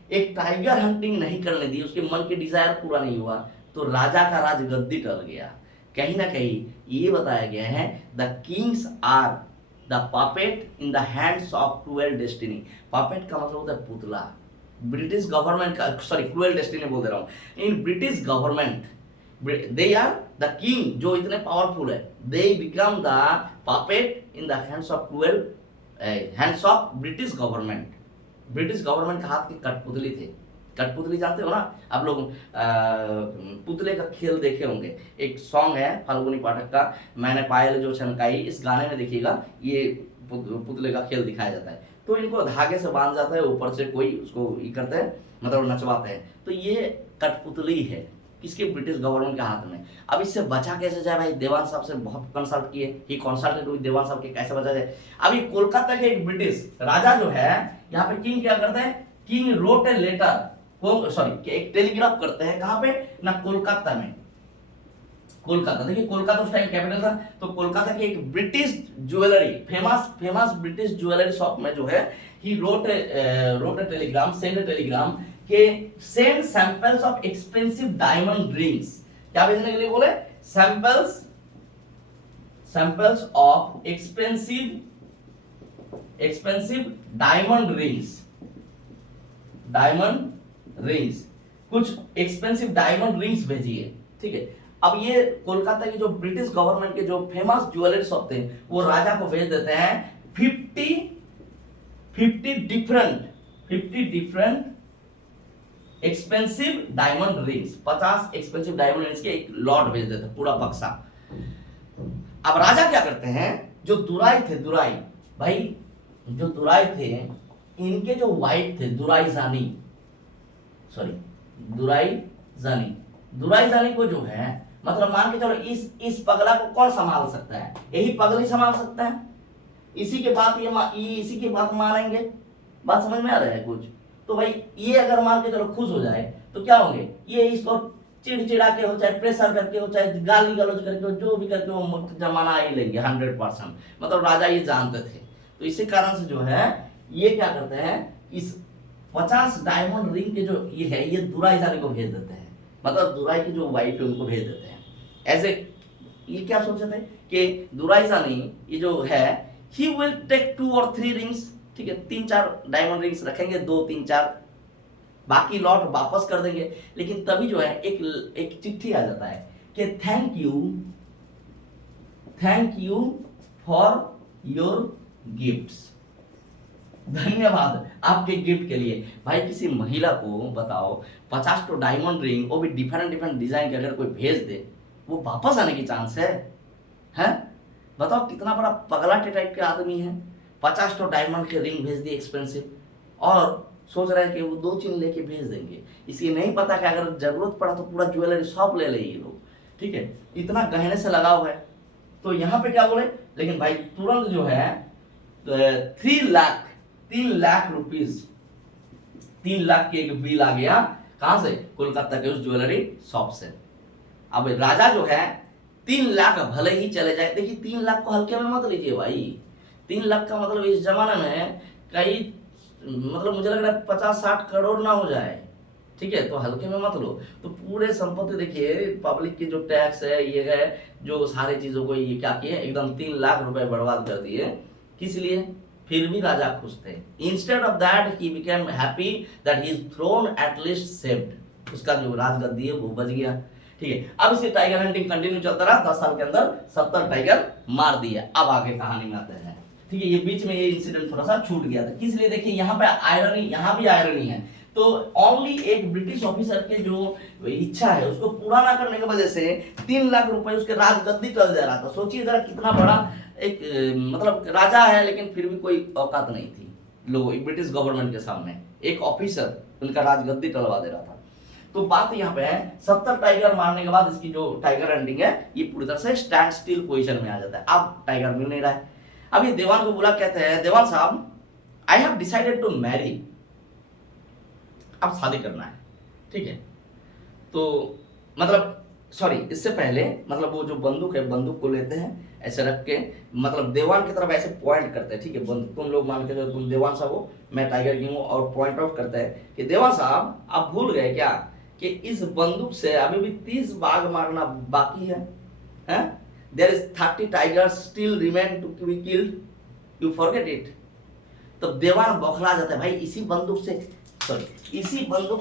एक टाइगर हंटिंग नहीं करने दी, उसके मन के डिजायर पूरा नहीं हुआ, तो राजा का राज गद्दी टल गया। कहीं ना कहीं ये बताया गया है the kings are the puppet in the hands of cruel destiny. Puppet का मतलब होता है पुतला, ब्रिटिश गवर्नमेंट का, सॉरी क्रूएल डेस्टिनी बोल दे रहा हूँ, in British government they are the king, जो इतने पावरफुल है, they become the puppet in the hands of cruel hands of British government. British government के हाथ की कठपुतली थे, कठपुतली जानते हो ना आप लोग, पुतले का खेल देखे होंगे। एक सॉन्ग है फाल्गुनी पाठक का, मैंने पायल जो छनकाई, इस गाने में देखिएगा ये पुतले का खेल दिखाया जाता है। तो इनको धागे से बांध जाता है, ऊपर से कोई उसको ये करते हैं, मतलब नचवाते हैं। तो ये कठपुतली है किसके, ब्रिटिश गवर्नमेंट के हाथ में। अब इससे बचा कैसे जाए भाई, देवान साहब से बहुत कंसल्ट किए, ही कंसल्टेड विद देवान साहब के कैसे बचा जाए। अभी कोलकाता के एक ब्रिटिश राजा जो है, यहाँ पे किंग क्या करते हैं, king wrote a letter, sorry एक टेलीग्राफ करते हैं, कहां पे ना, कोलकाता में। कोलकाता, देखिए कोलकाता उस टाइम कैपिटल था, तो कोलकाता की एक British jewellery, famous British jewellery shop में जो है, he wrote a telegram, send a telegram के send samples of expensive diamond rings. क्या भेजने के लिए बोले, samples of expensive diamond rings, कुछ एक्सपेंसिव डायमंड रिंग्स भेजिए, ठीक है। अब ये कोलकाता की जो ब्रिटिश गवर्नमेंट के जो फेमस ज्वेलरी शॉप थे, वो राजा को भेज देते हैं 50 different expensive diamond rings, 50 expensive diamond rings के एक लॉट भेज देते, पूरा बक्सा। अब राजा क्या करते हैं, जो दुराई थे, भाई जो दुराई थे, इनके जो वाइफ थे दुराई जानी को जो है, मतलब मान के चलो इस पगला को कौन संभाल सकता है, यही पगली संभाल सकता है। इसी के बात मानेंगे, बात समझ में आ रहा है कुछ। तो भाई ये अगर मान के चलो खुश हो जाए तो क्या होंगे, ये इसको चिड़चिड़ा के हो, चाहे प्रेशर करके हो, चाहे गाली गलौज करके हो, जो भी करके वो जमाना ही लेंगे 100%। मतलब राजा ये जानते थे। तो इसी कारण से जो है ये क्या करते हैं, इस 50 डायमंड रिंग के जो ये है, ये दुराई जाने को भेज देते हैं, मतलब दुराई की जो वाइफ है उनको भेज देते हैं। ऐसे ये क्या सोचे थे कि दुराई जानी ये जो है, he will take 2 or 3 rings, ठीक है, 3-4 डायमंड रिंग्स रखेंगे, 2-3-4, बाकी लॉट वापस कर देंगे। लेकिन तभी जो है एक चिट्ठी आ जाता है कि thank you for your gifts, धन्यवाद आपके गिफ्ट के लिए। भाई किसी महिला को बताओ 50 तो डायमंड रिंग, वो भी डिफरेंट डिजाइन के अगर कोई भेज दे, वो वापस आने की चांस है, हैं? बताओ कितना बड़ा पगला टाइप के आदमी है। 50 तो डायमंड के रिंग भेज दिए एक्सपेंसिव, और सोच रहे हैं कि वो 2 चीन लेके भेज देंगे। इसलिए नहीं पता कि अगर जरूरत पड़ा तो पूरा ज्वेलरी शॉप ले ले ये लोग, ठीक है, इतना गहने से लगाव है। तो यहाँ पे क्या बोले, लेकिन भाई तुरंत जो है 3 लाख रुपीज, 3 लाख के एक बिल आ गया, कहां से, कोलकाता के उस ज्वेलरी शॉप से। अब राजा जो है 3 लाख भले ही चले जाए, देखिए 3 लाख को हल्के में मत लीजिए भाई। 3 लाख का मतलब इस जमाने में कई, मतलब मुझे लग रहा है 50-60 करोड़ ना हो जाए, ठीक है, तो हल्के में मत लो। तो पूरे संपत्ति देखिए, पब्लिक की जो टैक्स है, ये है, जो सारी चीजों को ये क्या किए, एकदम 3 लाख रुपए बर्बाद कर दिए। किस लिए, फिर भी राजा खुश थे। Instead of that he became happy that he is throne at least saved, उसका जो राजगद्दी है वो बच गया, ठीक है। अब इसे टाइगर हंटिंग कंटिन्यू चलता रहा, 10 साल के अंदर 70 टाइगर मार दिया। अब आगे कहानी में आते हैं, ठीक है। ये बीच में ये इंसिडेंट थोड़ा सा छूट गया था, किस लिए, देखिए यहाँ पे आयरनी, यहाँ भी आयरनी है। तो ओनली एक ब्रिटिश ऑफिसर के जो इच्छा है उसको पूरा ना करने की वजह से 3 लाख रुपए उसके राजगद्दी टल जा रहा था। सोचिए जरा कितना बड़ा एक, मतलब राजा है लेकिन फिर भी कोई औकात नहीं थी लोगों, एक ब्रिटिश गवर्नमेंट के सामने एक ऑफिसर उनका राजगद्दी टलवा दे रहा था। तो बात यहाँ पे है, 70 टाइगर मारने के बाद इसकी जो टाइगर हंटिंग है ये पूरी तरह से स्टैंड स्टिल पोजीशन में आ जाता है। अब टाइगर मिल नहीं रहा है। अब ये देवान को बुला, कहते हैं देवान साहब I have decided to marry, अब शादी करना है, ठीक है। तो मतलब सॉरी, इससे पहले मतलब वो जो बंदूक है, बंदूक को लेते हैं ऐसे रख के, मतलब देवान की तरफ ऐसे पॉइंट करते हैं, ठीक है, बंदूक तुम लोग मान के चलो तुम देवान साहब हो, मैं टाइगर किंग हूं, और पॉइंट आउट करता है कि देवान साहब आप भूल गए क्या कि इस बंदूक से अभी भी 30 बाघ मारना बाकी है, हैं? There is 30 tigers still remain to be killed. You forget it. तो देवान बौखला जाता है, भाई इसी बंदूक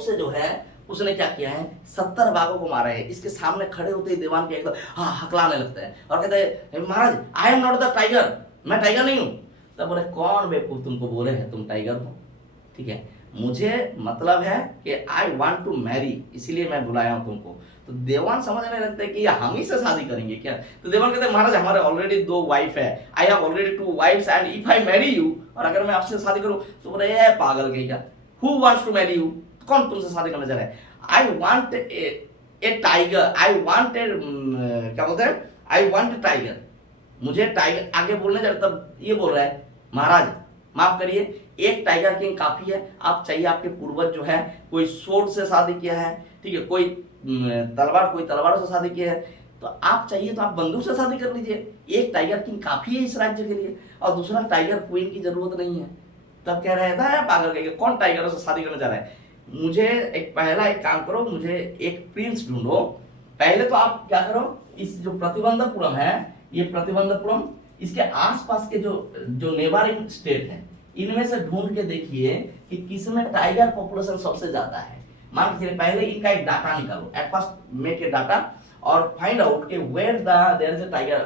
से जो है उसने क्या किया है, 70 बाघों को मारा है। इसके सामने खड़े होते ही देवान के एकदम हकलाने लगता है और कहता है Maharaj I am not the tiger, मैं टाइगर नहीं हूं। तब बोले कौन बेवकूफ तुमको बोले है तुम टाइगर हो, ठीक है। मुझे मतलब है कि आई वांट टू मैरी, इसीलिए मैं बुलाया हूं तुमको। तो देवान समझने लगते हैं कि ये हम ही से शादी करेंगे क्या? तो देवान कहते हैं महाराज हमारे ऑलरेडी 2 वाइफ है, I have already 2 wifes and if I marry you, और अगर मैं आपसे शादी करूं तो बोले ये पागल कहीं क्या, who wants to marry you, कौन तुमसे शादी करना चाह रहा है? I want a tiger, I want a क्या बोलते हैं, आई वांट टाइगर, मुझे टाइगर, आगे बोलने जा तब ये बोल रहा है महाराज माफ करिए, एक टाइगर किंग काफी है, आप चाहिए आपके पूर्वज जो है कोई स्वॉर्ड से शादी किया है, ठीक है, कोई तलवारों से शादी किया है, तो आप चाहिए तो आप बंदूक से शादी कर लीजिए, एक टाइगर किंग काफी है इस राज्य के लिए, और दूसरा टाइगर क्वीन की जरूरत नहीं है। तब कह रहा था पागल कहेंगे, कौन टाइगरों से शादी करना चाह रहा है? मुझे एक काम करो, मुझे एक प्रिंस ढूंढो। पहले तो आप क्या करो, इस जो प्रतिबंधपुरम है, ये प्रतिबंधपुरम, इसके आसपास के जो नेबरिंग स्टेट है, इनमें से ढूंढ के देखिए कि किसमें टाइगर पॉपुलेशन सबसे ज्यादा है। मान के चलिए पहले इनका एक डाटा निकालो, at first make a data और फाइंड आउट कि where there is a tiger,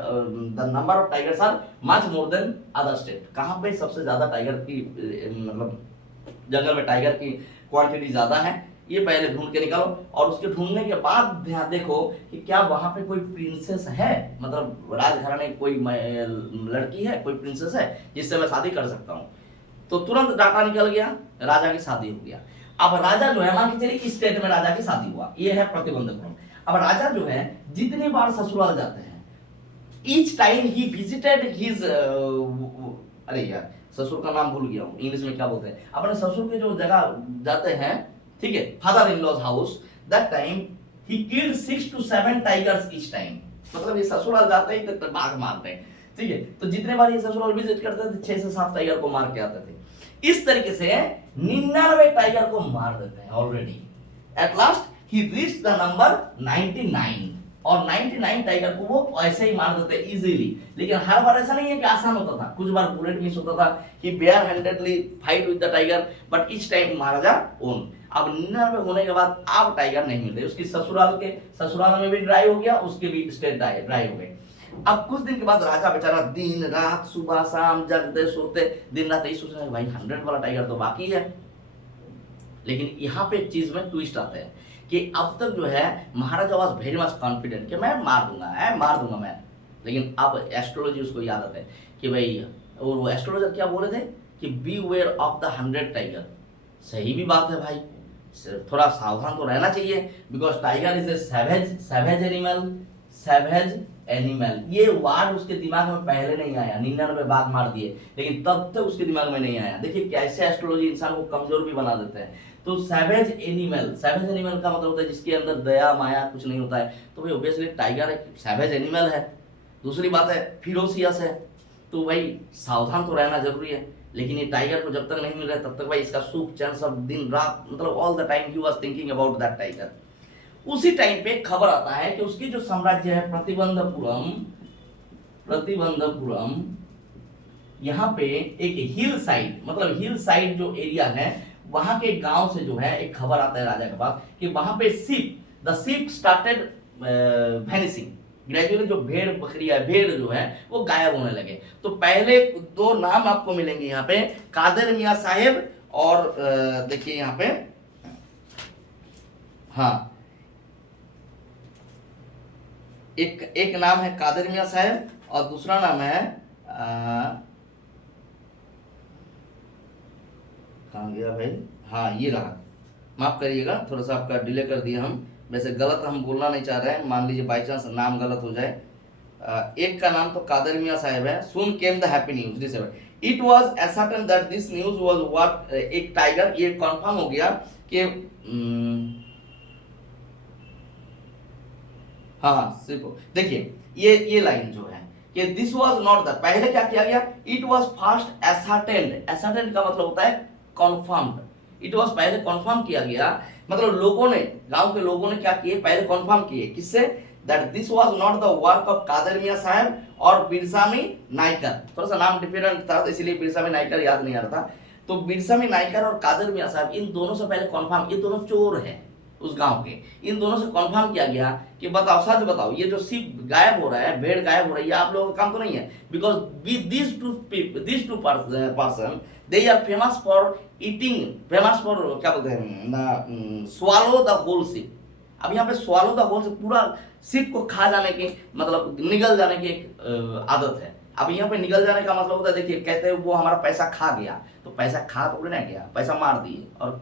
the number of tigers are much more than other state, कहां पे सबसे ज्यादा टाइगर की मतलब जंगल में टाइगर की क्वांटिटी ज्यादा है, ये पहले ढूंढ के निकालो। और उसके ढूंढने के बाद ध्यान देखो कि क्या वहां पे कोई प्रिंसेस है, मतलब राजघराने कोई लड़की है, कोई प्रिंसेस है जिससे मैं शादी कर सकता हूँ। तो तुरंत डाटा निकल गया, राजा की शादी हो गया। अब राजा जो है, मान के चलिए इस स्टेट में राजा की शादी हुआ, ये है प्रतिबंधपुरम। अब राजा जो है जितनी बार ससुराल जाते हैं, each time he visited his, अरे यार ससुर का नाम भूल गया हूँ, इंग्लिश में क्या बोलते हैं, अपने ससुर के जो जगह जाते हैं, ठीक है, father in law's house, that time he killed 6 to 7 tigers each time, मतलब ये ससुराल जाते ही तो बाघ मारते हैं, ठीक है। तो जितने बार ये ससुराल विजिट करते थे 6 से 7 टाइगर को मार के आते थे। इस तरीके से 99 टाइगर को मार देते हैं already. At last he reached the number 99, और 99 टाइगर को वो ऐसे ही मार देते इजीली। लेकिन हर बार ऐसा नहीं है कि आसान होता था, कुछ बार बुलेट मिस होता था, he bare handedly fight with the tiger, but each time Maharaja won. अब 99 होने के बाद अब टाइगर नहीं मिलते, उसकी ससुराल में भी ड्राई हो गया, उसके भी स्टेट ड्राई हो गए। अब कुछ दिन के बाद राजा बेचारा दिन रात सुबह शाम जगते सोते दिन रात यही सोच रहे हैं भाई 100 वाला टाइगर तो बाकी है। लेकिन यहाँ पे एक चीज में ट्विस्ट आता है कि अब तक जो है महाराजा वाज वेरी मच कॉन्फिडेंट कि मैं मार दूंगा मैं। लेकिन अब एस्ट्रोलॉजी उसको याद आता है कि भाई, और वो एस्ट्रोलॉजर क्या बोले थे कि beware of the 100 tiger. सही भी बात है भाई, थोड़ा सावधान तो रहना चाहिए, because tiger is a savage animal. ये वर्ड उसके दिमाग में पहले नहीं आया, 99 बाघ मार दिए, लेकिन तब तक उसके दिमाग में नहीं आया। देखिए कैसे एस्ट्रोलॉजी इंसान को कमजोर भी बना देते हैं। तो सैवेज एनिमल का मतलब होता है जिसके अंदर दया माया कुछ नहीं होता है। तो भाई ऑब्वियसली टाइगर एक सैवेज एनिमल है। दूसरी बात है फिरोसियस है, तो भाई सावधान तो रहना जरूरी है। लेकिन ये टाइगर को जब तक नहीं मिल रहा है तब तक भाई इसका सुख चैन सब दिन रात, मतलब all the time he was thinking about that tiger. उसी टाइम पे खबर आता है कि उसकी जो साम्राज्य है प्रतिबंधपुरम, यहाँ पे एक हिल साइड, मतलब हिल साइड जो एरिया है वहां के गांव से जो है एक खबर आता है राजा के पास कि वहां पे the sheep started vanishing. Gradually जो भेड़ जो है वो गायब होने लगे। तो पहले 2 नाम आपको मिलेंगे यहाँ पे, कादर मियां साहेब और देखिए यहाँ पे, हाँ एक नाम है कादर मियां साहब और दूसरा नाम है कहाँ गया भाई, हाँ ये रहा, माफ करिएगा थोड़ा सा आपका डिले कर दिया हम, वैसे गलत हम बोलना नहीं चाह रहे हैं, मान लीजिए बाई चांस नाम गलत हो जाए। एक का नाम तो कादर मियां साहब है। Soon came the happy news, it was ascertain that this news was what, एक टाइगर, ये कंफर्म हो गया कि हाँ सिर्फ देखिए ये लाइन जो है कि दिस वाज नॉट द, पहले क्या किया गया, इट वाज फर्स्ट एसर्टेन्ड का मतलब होता है कन्फर्म्ड। इट वाज पहले कन्फर्म किया गया, मतलब लोगों ने, गांव के लोगों ने क्या किए, पहले कन्फर्म किए किससे, that this was not the work of Kadar Miyan Sahib और बिरसामी नायकर। थोड़ा सा नाम डिफरेंट था तो इसलिए बिरसामी नायकर याद नहीं आ रहा था। तो बिरसामी नायकर और कादर मियां साहब, इन दोनों से पहले कन्फर्म, ये दोनों चोर हैं उस गांव के, इन दोनों से कन्फर्म किया गया कि बताओ, सच बताओ, ये जो शिप गायब हो रहा है, भेड़ गायब हो रही है, आप लोगों का काम तो नहीं है, because this two person they are famous for eating, famous for क्या बोलते हैं, स्वालो द होल शिप। अब यहाँ पे स्वालो द होल शिप, पूरा शिप को खा जाने की, मतलब निगल जाने की एक आदत है। अब यहाँ पे निगल जाने का मतलब होता है, देखिए कहते हैं वो हमारा पैसा खा गया, तो पैसा खा थोड़ी ना गया, पैसा मार दिए और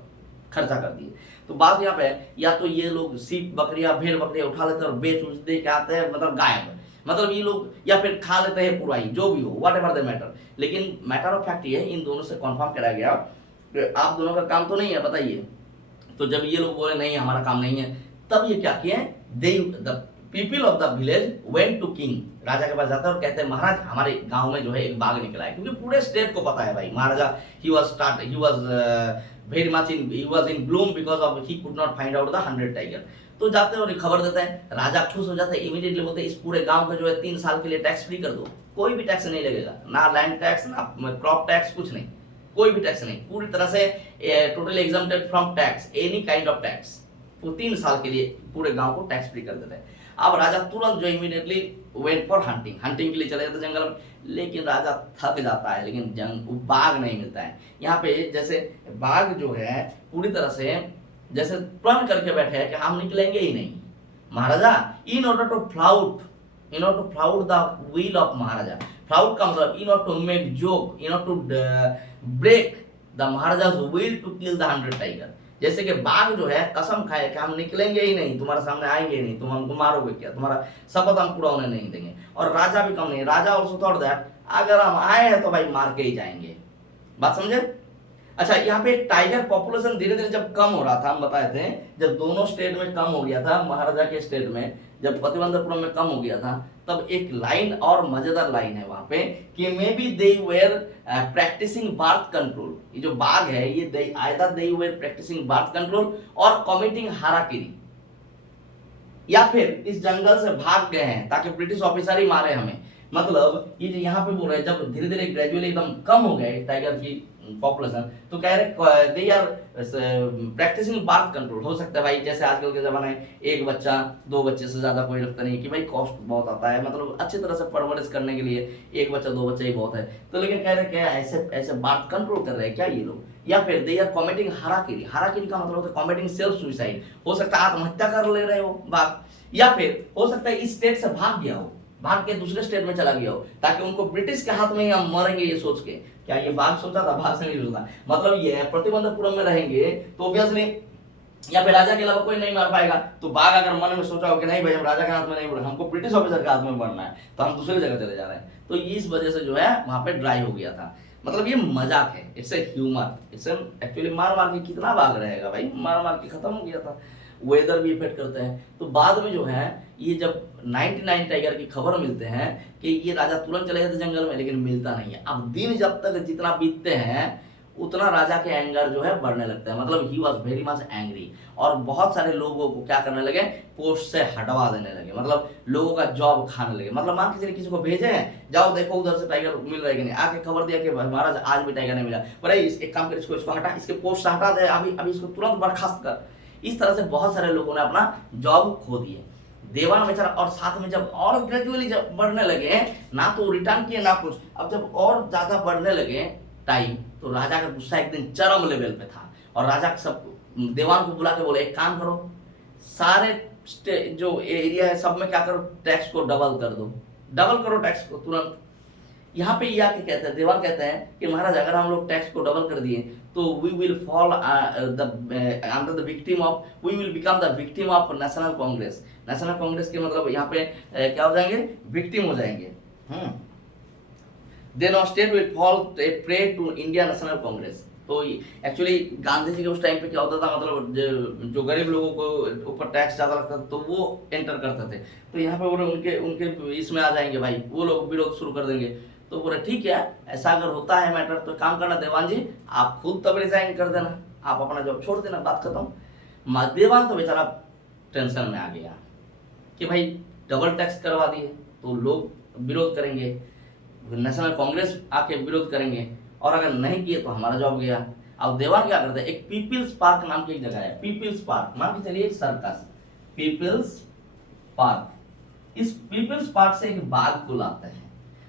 खर्चा कर दिए। तो बात यहाँ पे, या तो ये लोग सीप बकरियां भेड़ बकरियां उठा लेते हैं और बेच उच दे के आते हैं, मतलब गायब, मतलब ये लोग, या फिर खा लेते हैं पूरा ही, जो भी हो, वट एवर द मैटर। लेकिन मैटर ऑफ फैक्ट ये इन दोनों से कन्फर्म कराया गया कि आप दोनों का काम तो नहीं है, बताइए। तो जब ये लोग बोले नहीं हमारा काम नहीं है, तब ये क्या किए, they the people of the village went to king, राजा के पास जाता है और कहते हैं महाराज हमारे गांव में जो है एक बाघ निकला है, क्योंकि पूरे स्टेट को पता है भाई Maharaja he was very much in, he was in bloom because of he could not find out the 100 tiger. तो जाते हैं और खबर देते हैं, राजा खुश हो जाते हैं, इमीडिएटली बोलते हैं इस पूरे गांव का जो है 3 साल के लिए टैक्स फ्री कर दो, कोई भी टैक्स नहीं लगेगा, ना लैंड टैक्स ना क्रॉप टैक्स, कुछ नहीं, कोई भी टैक्स नहीं, पूरी तरह से totally exempted from tax, any kind of tax. तो 3 साल के लिए पूरे गांव को टैक्स फ्री कर देते हैं। अब राजा तुरंत जो immediately went for hunting, hunting के लिए चले जाते जंगल में, लेकिन राजा थक जाता है, लेकिन बाघ नहीं मिलता है। यहाँ पे जैसे बाघ जो है पूरी तरह से जैसे प्रण करके बैठे हैं कि हम निकलेंगे ही नहीं। Maharaja in order to flout the will of Maharaja, flout का मतलब in order to make joke, in order to break the Maharaja will to kill the 100 tiger. जैसे कि बाघ जो है कसम खाए कि हम निकलेंगे ही नहीं, तुम्हारे सामने आएंगे ही नहीं, तुम हमको मारोगे क्या, तुम्हारा शपथ हम पूरा होने नहीं देंगे। और राजा भी कम नहीं, राजा ऑल्सो थॉट दैट अगर हम आए हैं तो भाई मार के ही जाएंगे। बात समझे? अच्छा, यहाँ पे टाइगर पॉपुलेशन धीरे धीरे जब कम हो रहा था, हम बताए थे जब दोनों स्टेट में कम हो गया था, महाराजा के स्टेट में जब प्रतिबंधपुरम में कम हो गया था, तब एक लाइन और मजेदार लाइन है वहां पे कि maybe they were practising birth control. ये जो बाघ है ये either they were practising birth control और कमिटिंग हाराकिरी, या फिर इस जंगल से भाग गए हैं ताकि ब्रिटिश ऑफिसर ही मारे हमें। मतलब ये जो यहाँ पे बोल रहे हैं जब धीरे धीरे ग्रेजुअली एकदम कम हो गए टाइगर की पॉपुलेशन, तो कह रहे they are practising birth control. हो सकता है भाई जैसे आजकल के जमाने में 1 बच्चा 2 बच्चे से ज्यादा कोई रखता नहीं, कि भाई कॉस्ट बहुत आता है, मतलब अच्छी तरह से परवरिश करने के लिए 1 बच्चा 2 बच्चा ही बहुत है। तो लेकिन कह रहे क्या ऐसे बर्थ कंट्रोल कर रहे हैं क्या ये लोग, या फिर दे आर कॉमिटिंग हाराकिरी। हाराकिरी का मतलब होता है कॉमिटिंग सेल्फ सुसाइड, हो सकता है आत्महत्या कर ले रहे हो बाघ, या फिर हो सकता है इस स्टेट से भाग गया हो, भाग के दूसरे स्टेट में चला गया हो, ताकि उनको ब्रिटिश के हाथ में ही हम मरेंगे ये सोच के। क्या ये बाघ सोचा था? बाघ से नहीं सोचा। मतलब ये प्रतिबंधपुरम में रहेंगे तो ऑब्वियसली या फिर राजा के अलावा कोई नहीं मार पाएगा। तो बाघ अगर मन में सोचा हो कि नहीं भाई हम राजा के हाथ में नहीं मरना, हमको ब्रिटिश ऑफिसर के हाथ में मरना है, तो हम दूसरी जगह चले जा रहे हैं, तो इस वजह से जो है वहां पे ड्राई हो गया था। मतलब ये मजाक है, it's a humour, it's actually मार मार के कितना बाघ रहेगा भाई, मार मार के खत्म हो गया था। वेदर भी इफेक्ट करते हैं। तो बाद में जो है ये जब 99 टाइगर की खबर मिलते हैं कि ये राजा तुरंत चले जाते जंगल में, लेकिन मिलता नहीं है। अब दिन जब तक जितना बीतते हैं उतना राजा के एंगर जो है बढ़ने लगता है, मतलब he was very much angry, और बहुत सारे लोगों को क्या करने लगे, पोस्ट से हटवा देने लगे, मतलब लोगों का जॉब खाने लगे। मतलब मान के चलिए किसी को भेजे हैं, जाओ देखो उधर से टाइगर मिल रहा है कि नहीं, आके खबर दिया कि महाराज आज भी टाइगर नहीं मिला, पर एक काम कर इसको हटा, इसके पोस्ट से हटा दे, अभी इसको तुरंत बर्खास्त कर। इस तरह से बहुत सारे लोगों ने अपना जॉब खो दिए। देवान बेचारा, और साथ में जब और ग्रेजुअली जब बढ़ने लगे, ना तो रिटर्न किए ना कुछ, अब जब और ज्यादा बढ़ने लगे टाइम, तो राजा का गुस्सा एक दिन चरम लेवल पे था, और राजा सब देवान को बुला के बोले एक काम करो, सारे जो एरिया है सब में क्या करो, टैक्स को डबल कर दो, डबल करो टैक्स को तुरंत। यहाँ पे ये आके कहते हैं, देवान कहते हैं कि महाराज अगर हम लोग टैक्स को डबल कर दिए तो we will fall under the victim of, we will become the victim of National Congress. National Congress के मतलब यहाँ पे क्या हो जाएंगे, विक्टिम हो जाएंगे। Then our state will fall prey to India National Congress. तो एक्चुअली गांधी जी के उस टाइम पे क्या होता था, मतलब जो गरीब लोगों को ऊपर टैक्स ज्यादा लगता था तो वो एंटर करते थे, तो यहाँ पे उनके इसमें आ जाएंगे भाई, वो लोग विरोध शुरू कर देंगे। तो बोले ठीक है, ऐसा अगर होता है मैटर तो काम करना देवान जी, आप खुद तब रिजाइन कर देना, आप अपना जॉब छोड़ देना, बात खत्म। देवान तो बेचारा टेंशन में आ गया कि भाई डबल टैक्स करवा दिए तो लोग विरोध करेंगे, नेशनल कांग्रेस आके विरोध करेंगे, और अगर नहीं किए तो हमारा जॉब गया। अब देवान क्या करते हैं, एक पीपल्स पार्क नाम की एक जगह है, पीपल्स पार्क, मान के चलिए एक सर्कस, पीपल्स पार्क, इस पीपल्स पार्क से एक बाघ को लाते हैं,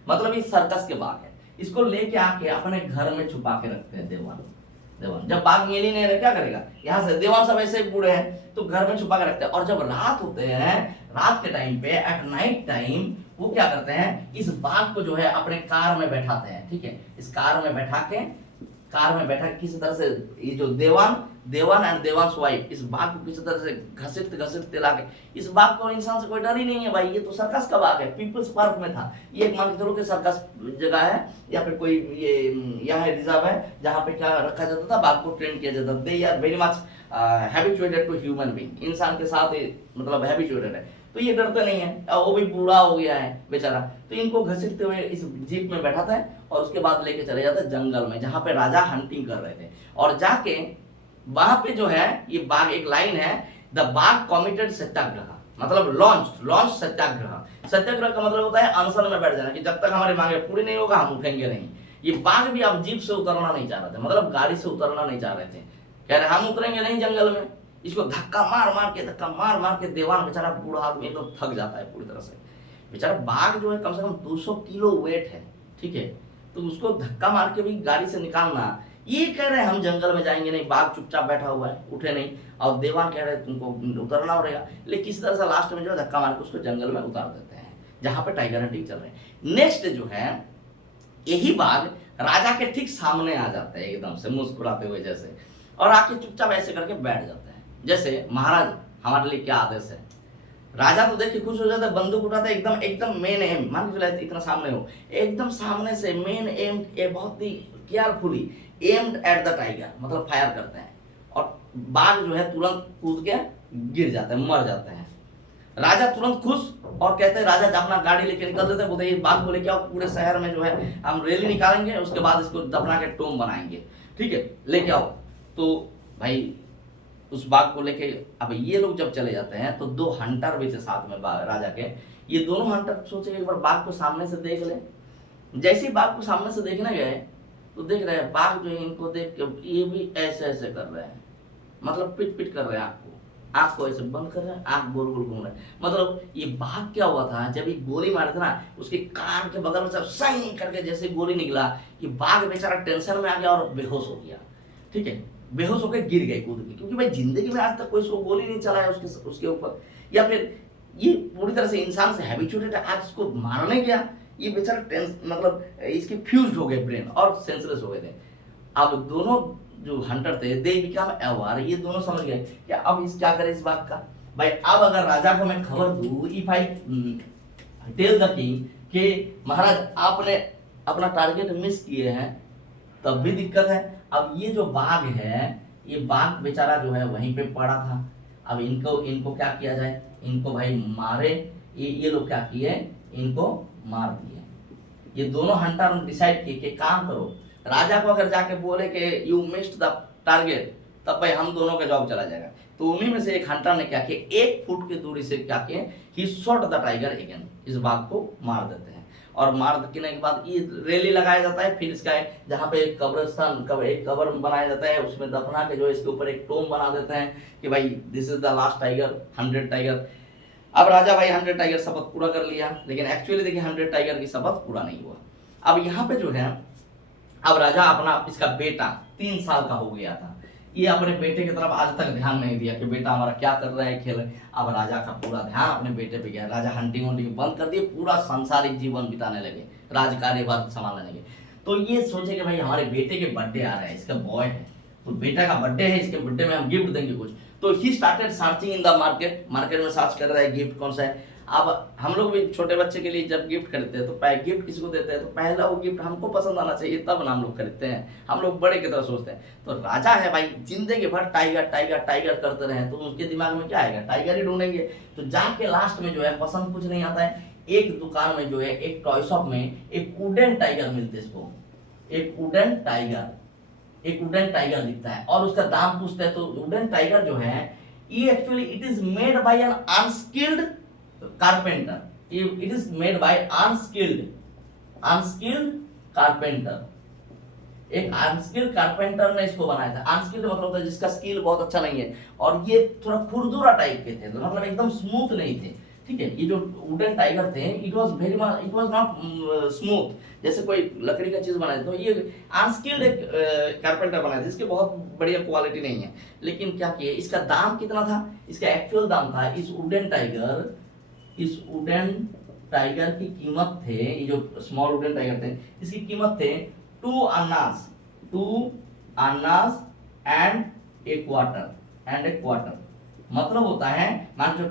मतलब ये सर्कस के बाघ है, इसको लेके आके अपने घर में छुपा के रखते हैं देवान। देवान जब बाघ मिल ही नहीं रहे क्या करेगा, यहाँ से देवान सब ऐसे बूढ़े हैं तो घर में छुपा के रखते हैं। और जब रात होते हैं, रात के टाइम पे, एट नाइट टाइम, वो क्या करते हैं, इस बाघ को जो है अपने कार में बैठाते हैं। ठीक है, इस कार में बैठा के किसी तरह से ये जो देवान एंड देवान वाइफ इस बाघ को किसी तरह से घसीटते लाके, इस बाघ को इंसान से कोई डर ही नहीं है भाई, ये तो सर्कस का बाघ है, पीपल्स पार्क में था, ये एक मान के चलो कि सर्कस जगह है या फिर कोई ये यहाँ रिजर्व है जहाँ पे क्या रखा जाता था, बाघ को ट्रेन किया जाता था। They are very much habituated to human being, इंसान के साथ मतलब हैबिचुएटेड है, तो ये डरते नहीं है। और वो भी बूढ़ा हो गया है बेचारा, तो इनको घसीटते हुए इस जीप में बैठाता है और उसके बाद लेके चले जाते हैं जंगल में जहाँ पे राजा हंटिंग कर रहे थे। और जाके वहां पे जो है ये बाघ, एक लाइन है, द बाघ कॉमिटेड सत्याग्रह, मतलब लॉन्च सत्याग्रह। सत्याग्रह का मतलब होता है अनशन में बैठ जाना, कि जब तक हमारी मांगे पूरी नहीं होगा हम उठेंगे नहीं। ये बाघ भी अब जीप से उतरना नहीं चाह रहे थे, मतलब गाड़ी से उतरना नहीं चाह रहे थे, कह रहे हम उतरेंगे नहीं जंगल में। इसको धक्का मार के देवान बेचारा बूढ़ा आदमी एकदम थक जाता है पूरी तरह से। बेचारा बाघ जो है कम से कम 200 किलो वेट है, ठीक है, तो उसको धक्का मार के भी गाड़ी से निकालना, ये कह रहे हैं हम जंगल में जाएंगे नहीं, बाघ चुपचाप बैठा हुआ है, उठे नहीं, और देवान कह रहे हैं तुमको उतरना पड़ेगा। लेकिन किसी तरह से लास्ट में जो है धक्का मार के उसको जंगल में उतार देते हैं जहां पे टाइगर हंटिंग चल रहे हैं। नेक्स्ट जो है यही बाघ राजा के ठीक सामने आ जाते हैं एकदम से मुस्कुराते हुए जैसे, और आके चुपचाप ऐसे करके बैठ जाते हैं जैसे महाराज हमारे लिए क्या आदेश है। राजा तो देख के खुश हो जाता है, बंदूक उठाता है, एकदम मेन एम, मान के चले इतना सामने हो, एकदम सामने से मेन एम बहुत ही carefully aimed at the tiger, मतलब फायर करते हैं, और बाघ जो है तुरंत कूद के गिर जाते हैं, मर जाते हैं। राजा तुरंत खुश और कहते हैं, राजा अपना गाड़ी लेके निकल देते हैं, बोलते हैं बाघ को लेके आओ, पूरे शहर में जो है हम रैली निकालेंगे, उसके बाद इसको दफना के टोम बनाएंगे, ठीक है, लेके आओ। तो भाई उस बाघ को लेके अब ये लोग जब चले जाते हैं तो 2 हंटर भी थे साथ में राजा के। ये दोनों हंटर सोचे एक बार बाघ को सामने से देख ले। जैसे ही बाघ को सामने से देखने गए तो देख रहे हैं बाघ जो है इनको देख के ये भी ऐसे ऐसे कर रहे हैं, मतलब पिट कर रहे हैं आँख को ऐसे बंद कर रहे हैं, आँख गोल गोल घूम रहे हैं। मतलब ये बाघ क्या हुआ था, जब ये गोली मारे थे ना, उसके कान के बगल में सब सही करके जैसे गोली निकला, ये बाघ बेचारा टेंशन में आ गया और बेहोश हो गया, ठीक है, बेहोश होकर गिर गए कूद के, क्योंकि भाई जिंदगी में आज तक कोई उसको गोली नहीं चलाया उसके ऊपर, या फिर ये पूरी तरह से इंसान से हैबिचुएटेड है, आज उसको मारने गया, ये बेचारा मतलब इसके फ्यूज्ड हो गए ब्रेन और सेंसलेस हो गए थे। अब दोनों जो हंटर थे दे बिकम अवेयर, ये दोनों समझ गए कि अब इस क्या करें इस बात का। भाई अब अगर राजा को मैं खबर दूं, if I tell the king कि महाराज आपने अपना टारगेट मिस किए हैं, तब भी दिक्कत है। अब ये जो बाघ है, ये बाघ बेचारा जो है वहीं पे पड़ा था, अब इनको क्या किया जाए, इनको भाई मारे। ये लोग क्या किए, इनको मार दिए। ये दोनों हंटर डिसाइड किए कि काम करो, राजा को अगर जाके बोले कि यू मिस्ड द टारगेट, तब भाई हम दोनों का जॉब चला जाएगा। तो उन्हीं में से एक हंटर ने क्या किया, 1 फुट की दूरी से क्या किए, ही शॉट द टाइगर अगेन, इस बाघ को मार देते हैं। और मार देने के बाद ये रैली लगाया जाता है, फिर इसका जहाँ पे एक कब्रिस्तान एक कब्र बनाया जाता है, उसमें दफना के जो है इसके ऊपर एक टोम बना देते हैं कि भाई this is the last tiger, 100 tiger. अब राजा भाई 100 टाइगर शपथ पूरा कर लिया, लेकिन एक्चुअली देखिए 100 टाइगर की शपथ पूरा नहीं हुआ। अब यहाँ पे जो है, अब राजा अपना इसका बेटा 3 साल का हो गया था, ये अपने बेटे की तरफ आज तक ध्यान नहीं दिया कि बेटा हमारा क्या कर रहा है, खेल रहा है। अब राजा का पूरा ध्यान अपने बेटे पे गया, राजा हंटिंग वंटिंग बंद कर दिए, पूरा सांसारिक जीवन बिताने लगे, राजकार्यभार संभालने लगे। तो ये सोचे कि भाई हमारे बेटे के बर्थडे आ रहा है, इसका बॉय है, तो बेटा का बर्थडे है, इसके बर्थडे में हम गिफ्ट देंगे कुछ। तो he started searching in the market में सर्च कर रहा है गिफ्ट कौन सा है। अब हम लोग भी छोटे बच्चे के लिए जब गिफ्ट खरीदते हैं तो गिफ्ट किसी को देते हैं तो पहला वो गिफ्ट हमको पसंद आना चाहिए, तब ना हम लोग खरीदते हैं, हम लोग बड़े की तरह सोचते हैं। तो राजा है भाई, जिंदगी भर टाइगर टाइगर टाइगर करते रहे, तो उसके दिमाग में क्या आएगा, टाइगर ही ढूंढेंगे। तो जाके लास्ट में जो है पसंद कुछ नहीं आता है, एक दुकान में जो है, एक टॉय शॉप में एक वुडन टाइगर मिलते हैं, इसको एक वुडन टाइगर दिखता है और उसका दाम पूछते हैं। तो वुडन टाइगर जो है ये actually it is made by an unskilled carpenter, it is made by unskilled carpenter, एक अनस्किल्ड कारपेंटर ने इसको बनाया था। अनस्किल्ड मतलब होता है जिसका स्किल बहुत अच्छा नहीं है, और ये थोड़ा खुरदुरा टाइप के थे, तो मतलब एकदम स्मूथ नहीं थे, ठीक है। ये जो वुडन टाइगर थे, इट वाज नॉट स्मूथ, जैसे कोई लकड़ी का चीज बनाए तो ये अनस्किल्ड एक कारपेंटर बनाए थे, इसके बहुत बढ़िया क्वालिटी नहीं है। लेकिन क्या किए, इसका दाम कितना था, इसका एक्चुअल दाम था इस वुडन टाइगर की कीमत थे, ये जो स्मॉल वुडन टाइगर थे इसकी कीमत थे 2 अन्नास एंड ए क्वार्टर। मतलब होता है मान लो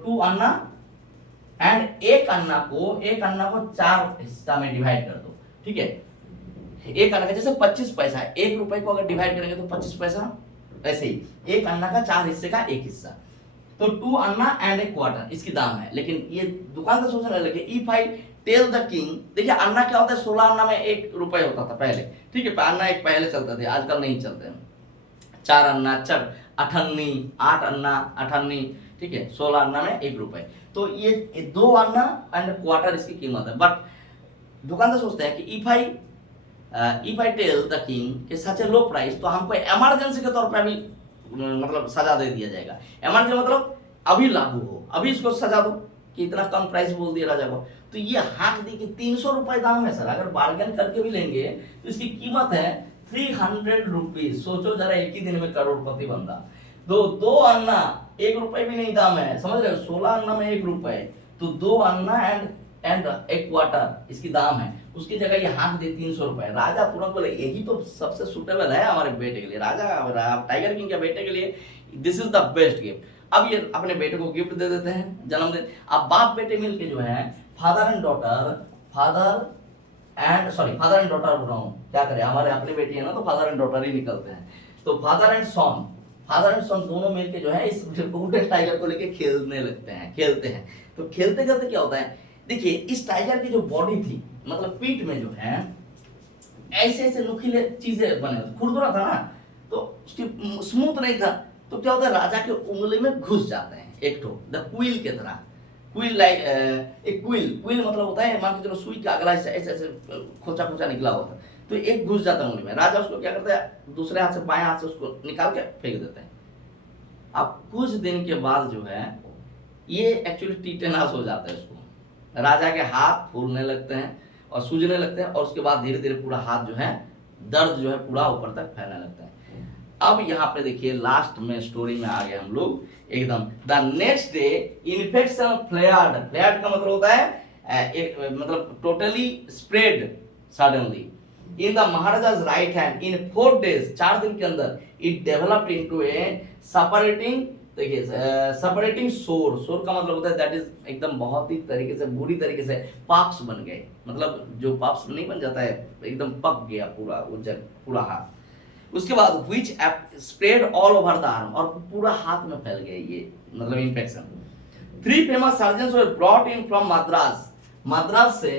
2 अन्ना एंड एक अन्ना को 4 हिस्सा में डिवाइड कर दो, ठीक है। एक अन्ना का जैसे 25 पैसा है, 1 रुपए को अगर डिवाइड करेंगे तो 25 पैसा, ऐसे ही एक अन्ना का 4 हिस्से का 1 हिस्सा, तो 2 अन्ना एंड ए क्वार्टर इसकी दाम है। लेकिन ये दुकानदार सोचने लगे if I tell the king, देखिए अन्ना क्या होता है, 16 अन्ना में 1 रुपए होता था पहले, ठीक है, अन्ना एक पहले चलते थे, आजकल नहीं चलते हैं। 4 अन्ना 8 अन्ना 8, ठीक है, 16 अन्ना में 1 रुपए, तो ये 2 अन्ना एंड क्वार्टर इसकी कीमत है। बट दुकानदार सोचते हैं कि if I tell the king कि सच ए लो प्राइस, तो हमको इमरजेंसी के तौर पे अभी मतलब सजा दे दिया जाएगा। इमरजेंसी मतलब अभी लागू हो, अभी इसको सजा दो कि इतना कम प्राइस बोल दिया राजा को। तो ये हाँक दी कि 300 रुपए दाम है सर, अगर बार्गेन करके भी लेंगे तो इसकी कीमत है 300 रुपीज। सोचो जरा, एक ही दिन में करोड़पति बंदा। दो अन्ना 1 रुपए भी नहीं दाम है, समझ रहे हो, 16 अन्ना में 1 रुपए, तो 2 अन्ना एंड एक क्वार्टर इसकी दाम है, उसकी जगह ये हाँक दे 300 रुपए। राजा तुरंत बोले यही तो सबसे सुटेबल है हमारे बेटे के लिए, राजा टाइगर किंग के बेटे के लिए this is the best gift. अब ये अपने बेटे को गिफ्ट दे देते हैं, जन्मदिन। अब बाप बेटे मिलके जो है फादर एंड डॉटर बोल रहा हूँ, क्या करें, हमारे अपनी बेटी है ना, तो फादर एंड डॉटर ही निकलते हैं। तो फादर एंड सन दोनों मिलके जो है इस वुडन टाइगर को लेके खेलते हैं। तो खेलते खेलते क्या होता है, देखिए इस टाइगर की जो बॉडी थी, मतलब पीठ में जो है ऐसे नुकीले चीजें बने, खुरदुरा था ना, तो उसकी स्मूथ नहीं था, तो क्या होता है राजा के उंगली में घुस जाते हैं, एक तो द क्विल के तरह, क्विल लाइक एक क्विल मतलब होता है, मान के चलो सुई का अगला हिस्सा ऐसे खोचा निकला होता है, तो एक घुस जाता है उंगली में। राजा उसको क्या करता है, दूसरे हाथ से बाएं हाथ से उसको निकाल के फेंक देते हैं। अब कुछ दिन के बाद जो है ये एक्चुअली टीटेनस हो जाता है उसको, राजा के हाथ फूलने लगते हैं और सूजने लगते हैं, और उसके बाद धीरे धीरे पूरा हाथ जो है दर्द जो है पूरा ऊपर तक फैलने लगता है। अब यहाँ पे देखिए लास्ट में स्टोरी में आ गए हम लोग एकदम। The next day infection flared का मतलब होता है मतलब totally spread suddenly in the Maharaja's right hand in 4 days, 4 दिन के अंदर it developed into a separating, देखिए सेपरेटिंग सोर का मतलब होता है दैट इज एकदम बहुत ही तरीके से बुरी तरीके से पाप्स बन गए, मतलब जो पाप्स नहीं बन जाता है एकदम पक गया पूरा उज्जर पूरा हाथ। उसके बाद which spread all over the arm, और पूरा हाथ में फैल गया ये मतलब infection. 3 famous surgeons were brought in from Madras से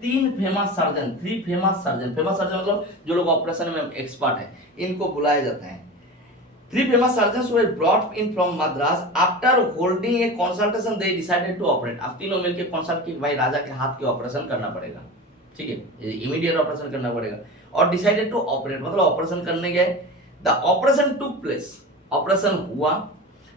3 फेमस सर्जन मतलब जो लोग ऑपरेशन में एक्सपर्ट है, इनको बुलाया जाता है। 3 famous surgeons were brought in from Madras. After holding a consultation, they decided to operate. अब तीनों मिलके कंसल्ट की भाई राजा के हाथ के ऑपरेशन करना पड़ेगा, ठीक है, इमीडिएट ऑपरेशन करना पड़ेगा, और डिसाइडेड टू ऑपरेट मतलब ऑपरेशन करने गए। The operation took place, operation हुआ।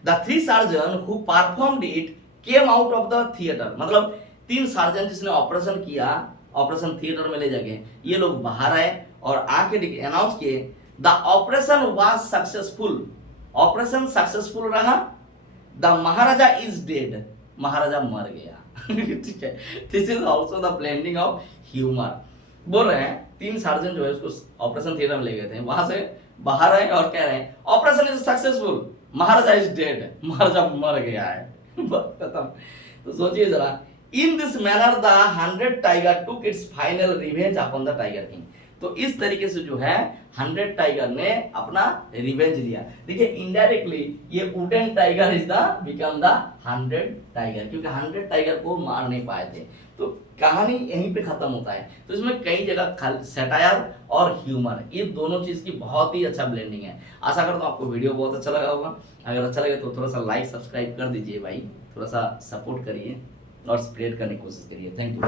The 3 surgeon who performed it came out of the theatre, मतलब 3 सर्जन जिसने ऑपरेशन किया, ऑपरेशन थिएटर में ले जाके ये लोग बाहर आए और आके अनाउंस किए the operation was successful, operation successful रहा। The Maharaja is dead, Maharaja मर गया। ठीक है, this is also the blending of humour. बोल रहे हैं 3 सर्जन जो है उसको ऑपरेशन थिएटर में ले गए थे, वहां से बाहर आए और कह रहे हैं operation is successful, Maharaja is dead, Maharaja मर गया है। खत्म। तो सोचिए जरा, in this manner the 100 tiger took its final revenge upon the tiger king. तो इस तरीके से जो है 100 टाइगर ने अपना रिवेंज लिया। देखिए इनडायरेक्टली ये wooden tiger is the become the 100 tiger, क्योंकि 100 टाइगर को मार नहीं पाए थे। तो कहानी यहीं पे खत्म होता है। तो इसमें कई जगह सैटायर और ह्यूमर, ये दोनों चीज की बहुत ही अच्छा ब्लेंडिंग है। आशा करता हूँ आपको वीडियो बहुत अच्छा लगा होगा। अगर अच्छा लगे तो थोड़ा सा लाइक सब्सक्राइब कर दीजिए भाई, थोड़ा सा सपोर्ट करिए और स्प्रेड करने की कोशिश करिए। Thank you.